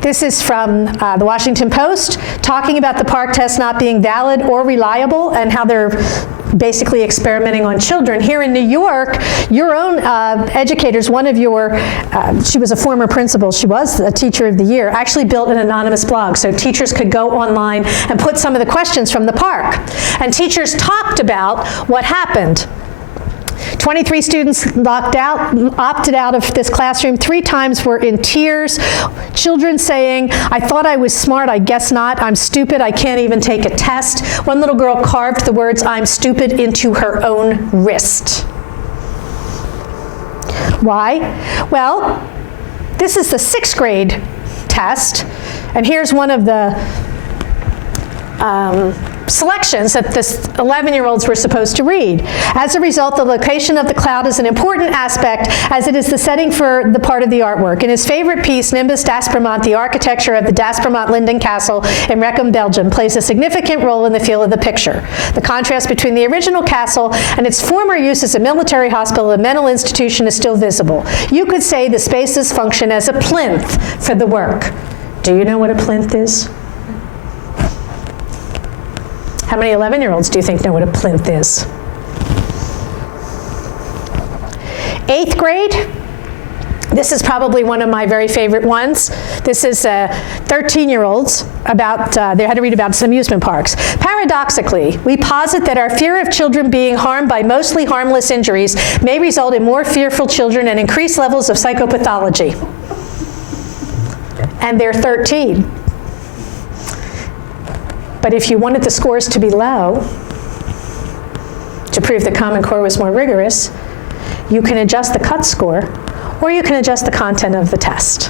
This is from the Washington Post, talking about the PARC test not being valid or reliable and how they're basically experimenting on children. Here in New York, your own educators, one of your, she was a former principal, she was a teacher of the year, actually built an anonymous blog so teachers could go online and put some of the questions from the PARC. And teachers talked about what happened. 23 students opted out of this classroom. 3 times were in tears. Children saying, I thought I was smart, I guess not. I'm stupid, I can't even take a test. One little girl carved the words, I'm stupid, into her own wrist. Why? Well, this is the 6th grade test, and here's one of the selections that the 11-year-olds were supposed to read. As a result, the location of the cloud is an important aspect as it is the setting for the part of the artwork. In his favorite piece, Nimbus d'Aspremont, the architecture of the d'Aspremont Linden Castle in Rechem, Belgium, plays a significant role in the feel of the picture. The contrast between the original castle and its former use as a military hospital and mental institution is still visible. You could say the spaces function as a plinth for the work. Do you know what a plinth is? How many 11-year-olds do you think know what a plinth is? 8th grade. This is probably one of my very favorite ones. This is 13-year-olds about, they had to read about some amusement parks. Paradoxically, we posit that our fear of children being harmed by mostly harmless injuries may result in more fearful children and increased levels of psychopathology. And they're 13. But if you wanted the scores to be low, to prove that Common Core was more rigorous, you can adjust the cut score, or you can adjust the content of the test.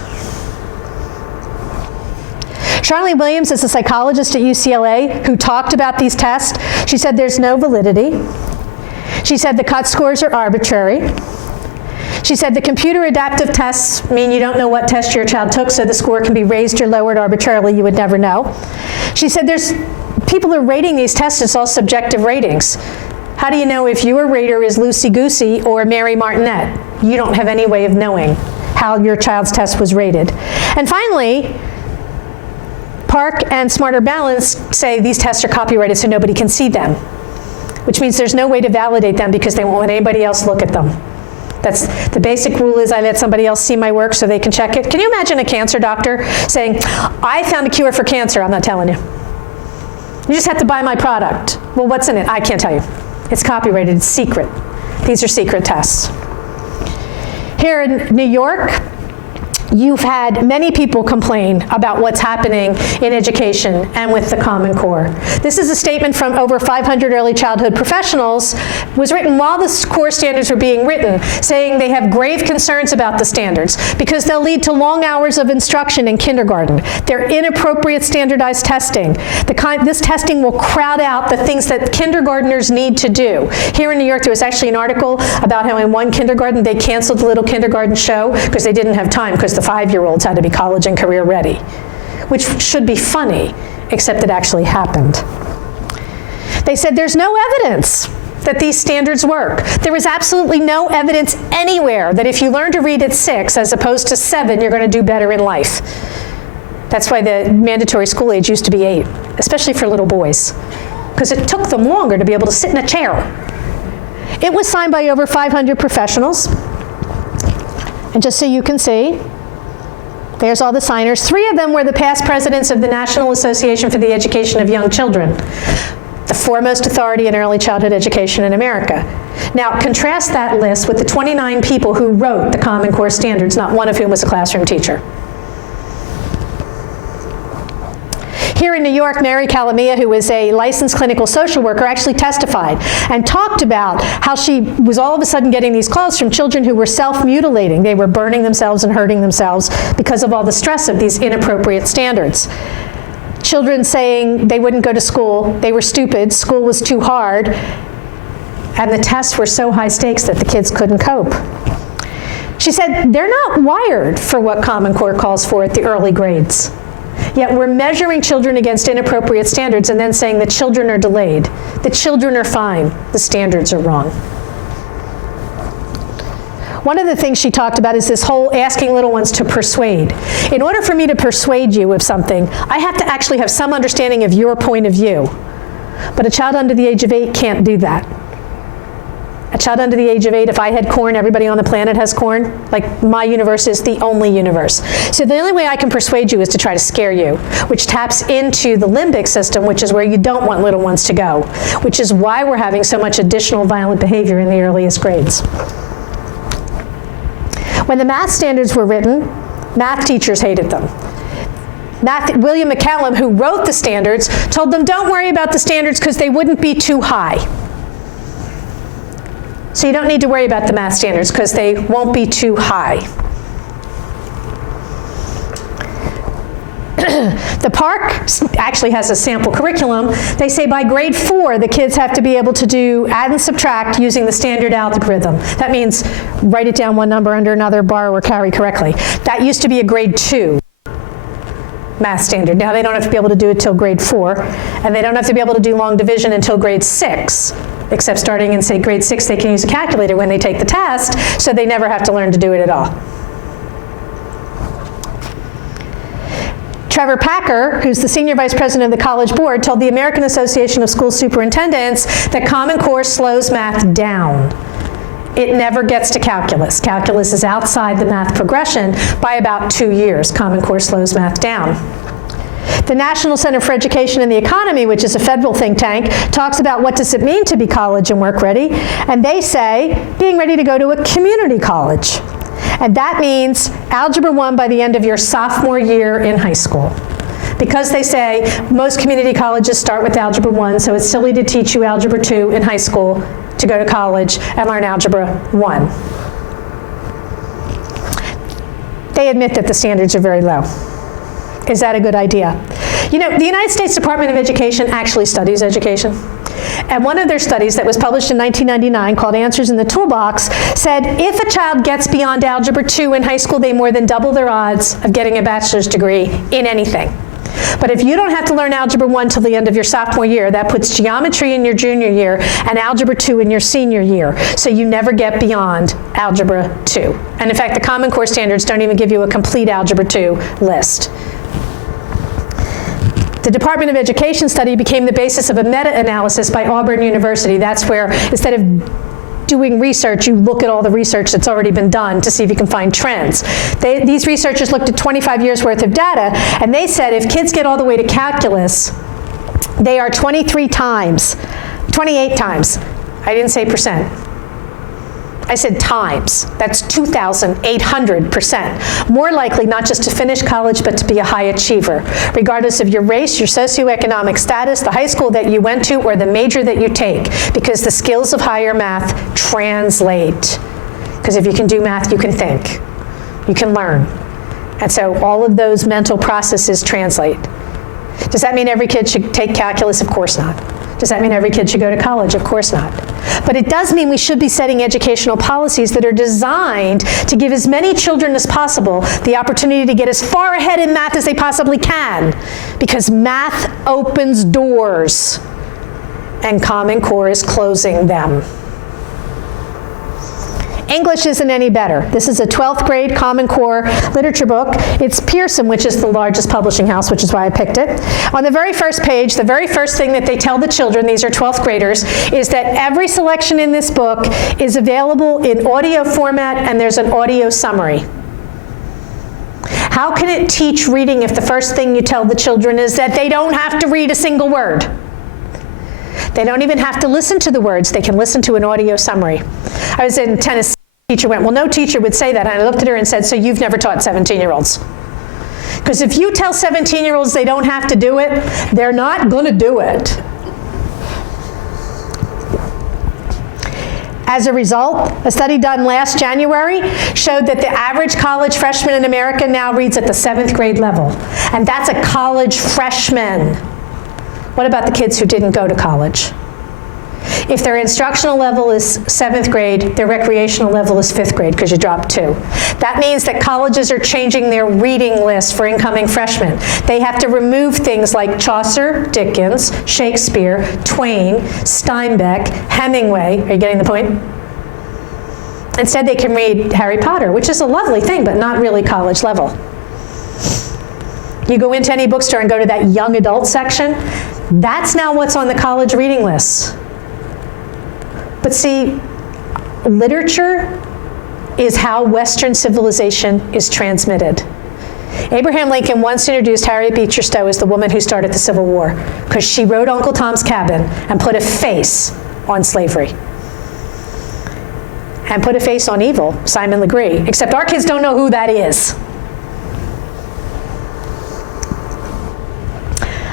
Charlene Williams is a psychologist at UCLA who talked about these tests. She said there's no validity. She said the cut scores are arbitrary. She said the computer adaptive tests mean you don't know what test your child took, so the score can be raised or lowered arbitrarily. You would never know. She said people are rating these tests as all subjective ratings. How do you know if your rater is loosey-goosey or Mary Martinet? You don't have any way of knowing how your child's test was rated. And finally, Park and Smarter Balance say these tests are copyrighted so nobody can see them, which means there's no way to validate them because they won't let anybody else look at them. That's the basic rule is I let somebody else see my work so they can check it. Can you imagine a cancer doctor saying, I found a cure for cancer, I'm not telling you. You just have to buy my product. Well, what's in it? I can't tell you. It's copyrighted, it's secret. These are secret tests. Here in New York, you've had many people complain about what's happening in education and with the Common Core. This is a statement from over 500 early childhood professionals. It was written while the core standards were being written, saying they have grave concerns about the standards because they'll lead to long hours of instruction in kindergarten. They're inappropriate standardized testing. This testing will crowd out the things that kindergartners need to do. Here in New York, there was actually an article about how in one kindergarten they canceled the little kindergarten show because they didn't have time because the 5-year-olds had to be college and career ready, which should be funny, except it actually happened. They said there's no evidence that these standards work. There is absolutely no evidence anywhere that if you learn to read at 6 as opposed to 7, you're going to do better in life. That's why the mandatory school age used to be 8, especially for little boys, because it took them longer to be able to sit in a chair. It was signed by over 500 professionals. And just so you can see, there's all the signers. 3 of them were the past presidents of the National Association for the Education of Young Children, the foremost authority in early childhood education in America. Now, contrast that list with the 29 people who wrote the Common Core standards, not one of whom was a classroom teacher. Here in New York, Mary Calamia, who was a licensed clinical social worker, actually testified and talked about how she was all of a sudden getting these calls from children who were self-mutilating. They were burning themselves and hurting themselves because of all the stress of these inappropriate standards. Children saying they wouldn't go to school, they were stupid, school was too hard, and the tests were so high stakes that the kids couldn't cope. She said they're not wired for what Common Core calls for at the early grades. Yet we're measuring children against inappropriate standards and then saying the children are delayed. The children are fine. The standards are wrong. One of the things she talked about is this whole asking little ones to persuade. In order for me to persuade you of something, I have to actually have some understanding of your point of view. But a child under the age of 8 can't do that. A child under the age of 8, if I had corn, everybody on the planet has corn. Like, my universe is the only universe. So the only way I can persuade you is to try to scare you, which taps into the limbic system, which is where you don't want little ones to go, which is why we're having so much additional violent behavior in the earliest grades. When the math standards were written, math teachers hated them. William McCallum, who wrote the standards, told them, don't worry about the standards because they wouldn't be too high. So you don't need to worry about the math standards because they won't be too high. The Park actually has a sample curriculum. They say by grade 4, the kids have to be able to do add and subtract using the standard algorithm. That means write it down one number under another, borrow or carry correctly. That used to be a grade 2 math standard. Now they don't have to be able to do it till grade 4, and they don't have to be able to do long division until grade 6, except starting in, say, grade 6, they can use a calculator when they take the test, so they never have to learn to do it at all. Trevor Packer, who's the senior vice president of the College Board, told the American Association of School Superintendents that Common Core slows math down. It never gets to calculus. Calculus is outside the math progression by about 2 years. Common Core slows math down. The National Center for Education and the Economy, which is a federal think tank, talks about what does it mean to be college and work ready, and they say being ready to go to a community college. And that means Algebra 1 by the end of your sophomore year in high school. Because they say most community colleges start with Algebra 1, so it's silly to teach you Algebra 2 in high school to go to college and learn Algebra 1. They admit that the standards are very low. Is that a good idea? You know, the United States Department of Education actually studies education. And one of their studies that was published in 1999 called Answers in the Toolbox said if a child gets beyond Algebra 2 in high school, they more than double their odds of getting a bachelor's degree in anything. But if you don't have to learn Algebra 1 till the end of your sophomore year, that puts geometry in your junior year and Algebra 2 in your senior year. So you never get beyond Algebra 2. And in fact, the Common Core standards don't even give you a complete Algebra 2 list. The Department of Education study became the basis of a meta-analysis by Auburn University. That's where, instead of doing research, you look at all the research that's already been done to see if you can find trends. These researchers looked at 25 years worth of data, and they said if kids get all the way to calculus, they are 28 times, I didn't say percent. I said times. That's 2,800% more likely not just to finish college, but to be a high achiever, regardless of your race, your socioeconomic status, the high school that you went to, or the major that you take, because the skills of higher math translate. Because if you can do math, you can think. You can learn. And so all of those mental processes translate. Does that mean every kid should take calculus? Of course not. Does that mean every kid should go to college? Of course not. But it does mean we should be setting educational policies that are designed to give as many children as possible the opportunity to get as far ahead in math as they possibly can, because math opens doors and Common Core is closing them. English isn't any better. This is a 12th grade Common Core literature book. It's Pearson, which is the largest publishing house, which is why I picked it. On the very first page, the very first thing that they tell the children, these are 12th graders, is that every selection in this book is available in audio format and there's an audio summary. How can it teach reading if the first thing you tell the children is that they don't have to read a single word? They don't even have to listen to the words. They can listen to an audio summary. I was in Tennessee. The teacher went, well, no teacher would say that. And I looked at her and said, so you've never taught 17-year-olds. Because if you tell 17-year-olds they don't have to do it, they're not going to do it. As a result, a study done last January showed that the average college freshman in America now reads at the 7th grade level. And that's a college freshman. What about the kids who didn't go to college? If their instructional level is 7th grade, their recreational level is 5th grade because you dropped 2. That means that colleges are changing their reading list for incoming freshmen. They have to remove things like Chaucer, Dickens, Shakespeare, Twain, Steinbeck, Hemingway. Are you getting the point? Instead, they can read Harry Potter, which is a lovely thing, but not really college level. You go into any bookstore and go to that young adult section, that's now what's on the college reading list. But see, Literature is how Western civilization is transmitted. Abraham Lincoln once introduced Harriet Beecher Stowe as the woman who started the Civil War because she wrote Uncle Tom's Cabin and put a face on slavery. And put a face on evil, Simon Legree, except our kids don't know who that is.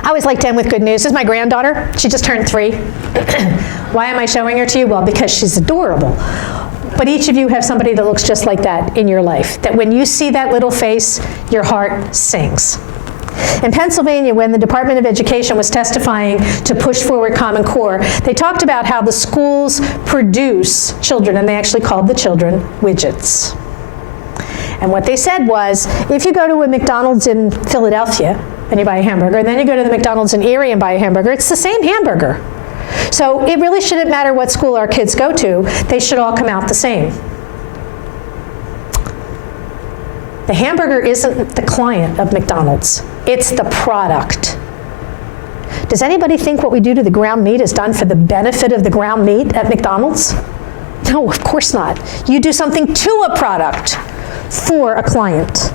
I always like to end with good news. This is my granddaughter. She just turned 3. Why am I showing her to you? Well, because she's adorable. But each of you have somebody that looks just like that in your life, that when you see that little face, your heart sings. In Pennsylvania, when the Department of Education was testifying to push forward Common Core, they talked about how the schools produce children, and they actually called the children widgets. And what they said was, if you go to a McDonald's in Philadelphia and you buy a hamburger, and then you go to the McDonald's in Erie and buy a hamburger, it's the same hamburger. So it really shouldn't matter what school our kids go to, they should all come out the same. The hamburger isn't the client of McDonald's, it's the product. Does anybody think what we do to the ground meat is done for the benefit of the ground meat at McDonald's? No, of course not. You do something to a product for a client.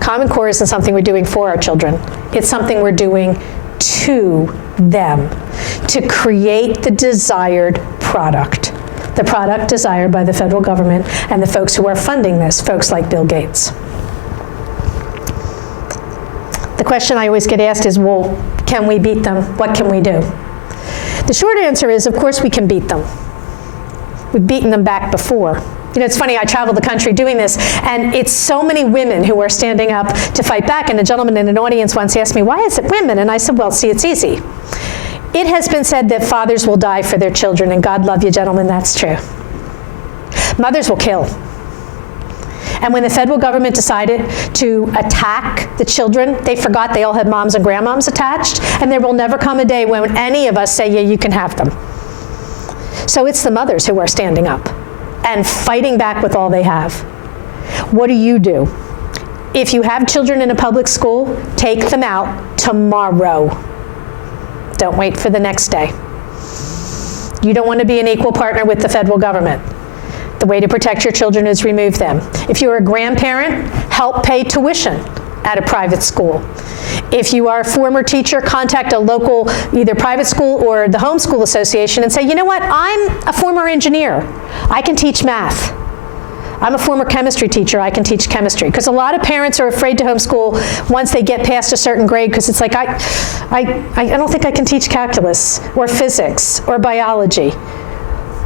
Common Core isn't something we're doing for our children. It's something we're doing to them, to create the desired product. The product desired by the federal government and the folks who are funding this, folks like Bill Gates. The question I always get asked is, well, can we beat them? What can we do? The short answer is, of course we can beat them. We've beaten them back before. You know, it's funny, I travel the country doing this, and it's so many women who are standing up to fight back, and a gentleman in an audience once asked me, why is it women? And I said, well, see, it's easy. It has been said that fathers will die for their children, and God love you, gentlemen, that's true. Mothers will kill. And when the federal government decided to attack the children, they forgot they all had moms and grandmoms attached, and there will never come a day when any of us say, yeah, you can have them. So it's the mothers who are standing up and fighting back with all they have. What do you do? If you have children in a public school, take them out tomorrow. Don't wait for the next day. You don't want to be an equal partner with the federal government. The way to protect your children is remove them. If you're a grandparent, help pay tuition at a private school. If you are a former teacher, contact a local either private school or the homeschool association and say, you know what, I'm a former engineer. I can teach math. I'm a former chemistry teacher. I can teach chemistry. Because a lot of parents are afraid to homeschool once they get past a certain grade because it's like, I don't think I can teach calculus or physics or biology.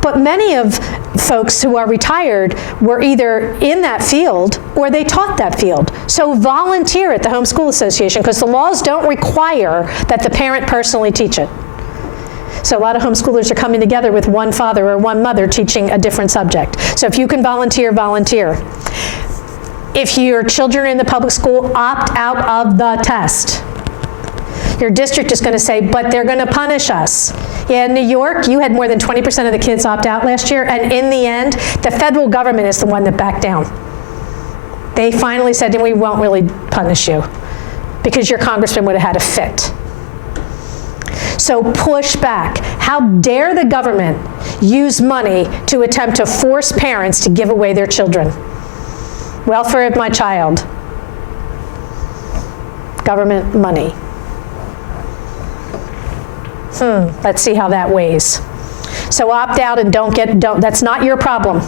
But many of folks who are retired were either in that field or they taught that field. So volunteer at the Homeschool Association because the laws don't require that the parent personally teach it. So a lot of homeschoolers are coming together with one father or one mother teaching a different subject. So if you can volunteer, volunteer. If your children are in the public school, opt out of the test. Your district is going to say, but they're going to punish us. Yeah, in New York, you had more than 20% of the kids opt out last year, and in the end, the federal government is the one that backed down. They finally said, we won't really punish you, because your congressman would have had a fit. So push back. How dare the government use money to attempt to force parents to give away their children? Welfare of my child. Government money. Let's see how that weighs. So opt out and don't, that's not your problem.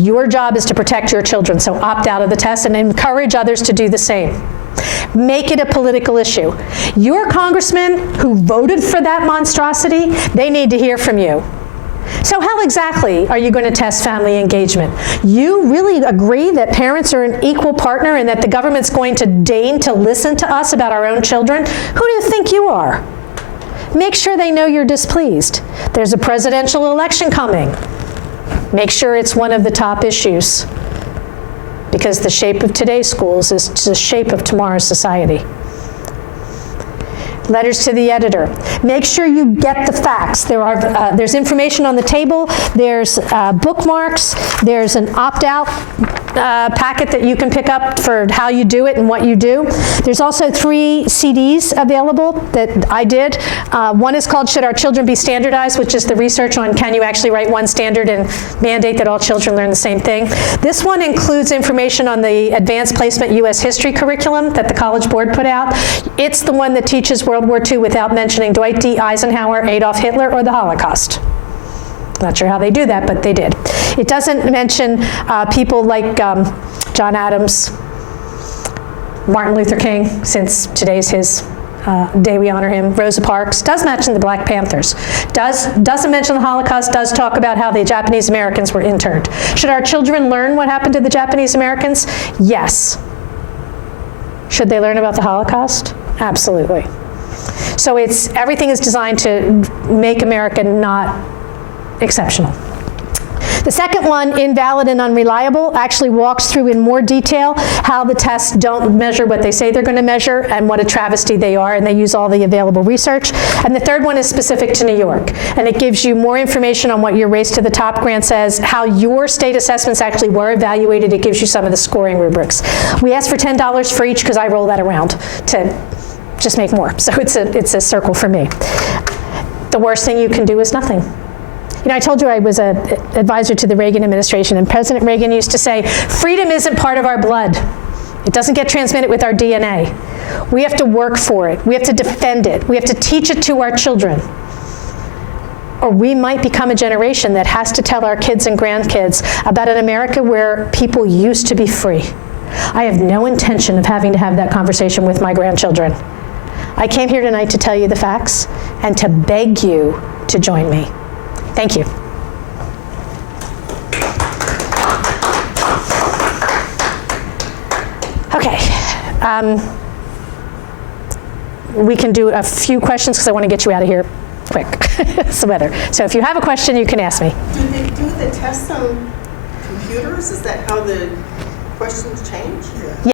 Your job is to protect your children, so opt out of the test and encourage others to do the same. Make it a political issue. Your congressman who voted for that monstrosity, they need to hear from you. So how exactly are you going to test family engagement? You really agree that parents are an equal partner and that the government's going to deign to listen to us about our own children? Who do you think you are? Make sure they know you're displeased. There's a presidential election coming. Make sure it's one of the top issues, because the shape of today's schools is the shape of tomorrow's society. Letters to the editor. Make sure you get the facts. There's information on the table. There's bookmarks. There's an opt-out packet that you can pick up for how you do it and what you do. There's also 3 CDs available that I did. One is called Should Our Children Be Standardized, which is the research on can you actually write one standard and mandate that all children learn the same thing. This one includes information on the Advanced Placement U.S. History curriculum that the College Board put out. It's the one that teaches World War II without mentioning Dwight D. Eisenhower, Adolf Hitler, or the Holocaust. Not sure how they do that, but they did. It doesn't mention people like John Adams, Martin Luther King, since today's his day we honor him, Rosa Parks. Does mention the Black Panthers. Doesn't mention the Holocaust, does talk about how the Japanese Americans were interned. Should our children learn what happened to the Japanese Americans? Yes. Should they learn about the Holocaust? Absolutely. So everything is designed to make America not exceptional. The second one, Invalid and Unreliable, actually walks through in more detail how the tests don't measure what they say they're going to measure and what a travesty they are, and they use all the available research. And the third one is specific to New York, and it gives you more information on what your Race to the Top grant says, how your state assessments actually were evaluated. It gives you some of the scoring rubrics. We asked for $10 for each because I roll that around to just make more. So it's a circle for me. The worst thing you can do is nothing. You know, I told you I was an advisor to the Reagan administration, and President Reagan used to say, freedom isn't part of our blood. It doesn't get transmitted with our DNA. We have to work for it. We have to defend it. We have to teach it to our children. Or we might become a generation that has to tell our kids and grandkids about an America where people used to be free. I have no intention of having to have that conversation with my grandchildren. I came here tonight to tell you the facts and to beg you to join me. Thank you. Okay. We can do a few questions because I want to get you out of here quick. So if you have a question, you can ask me. Do they do the tests on computers? Is that how the questions change? Yeah.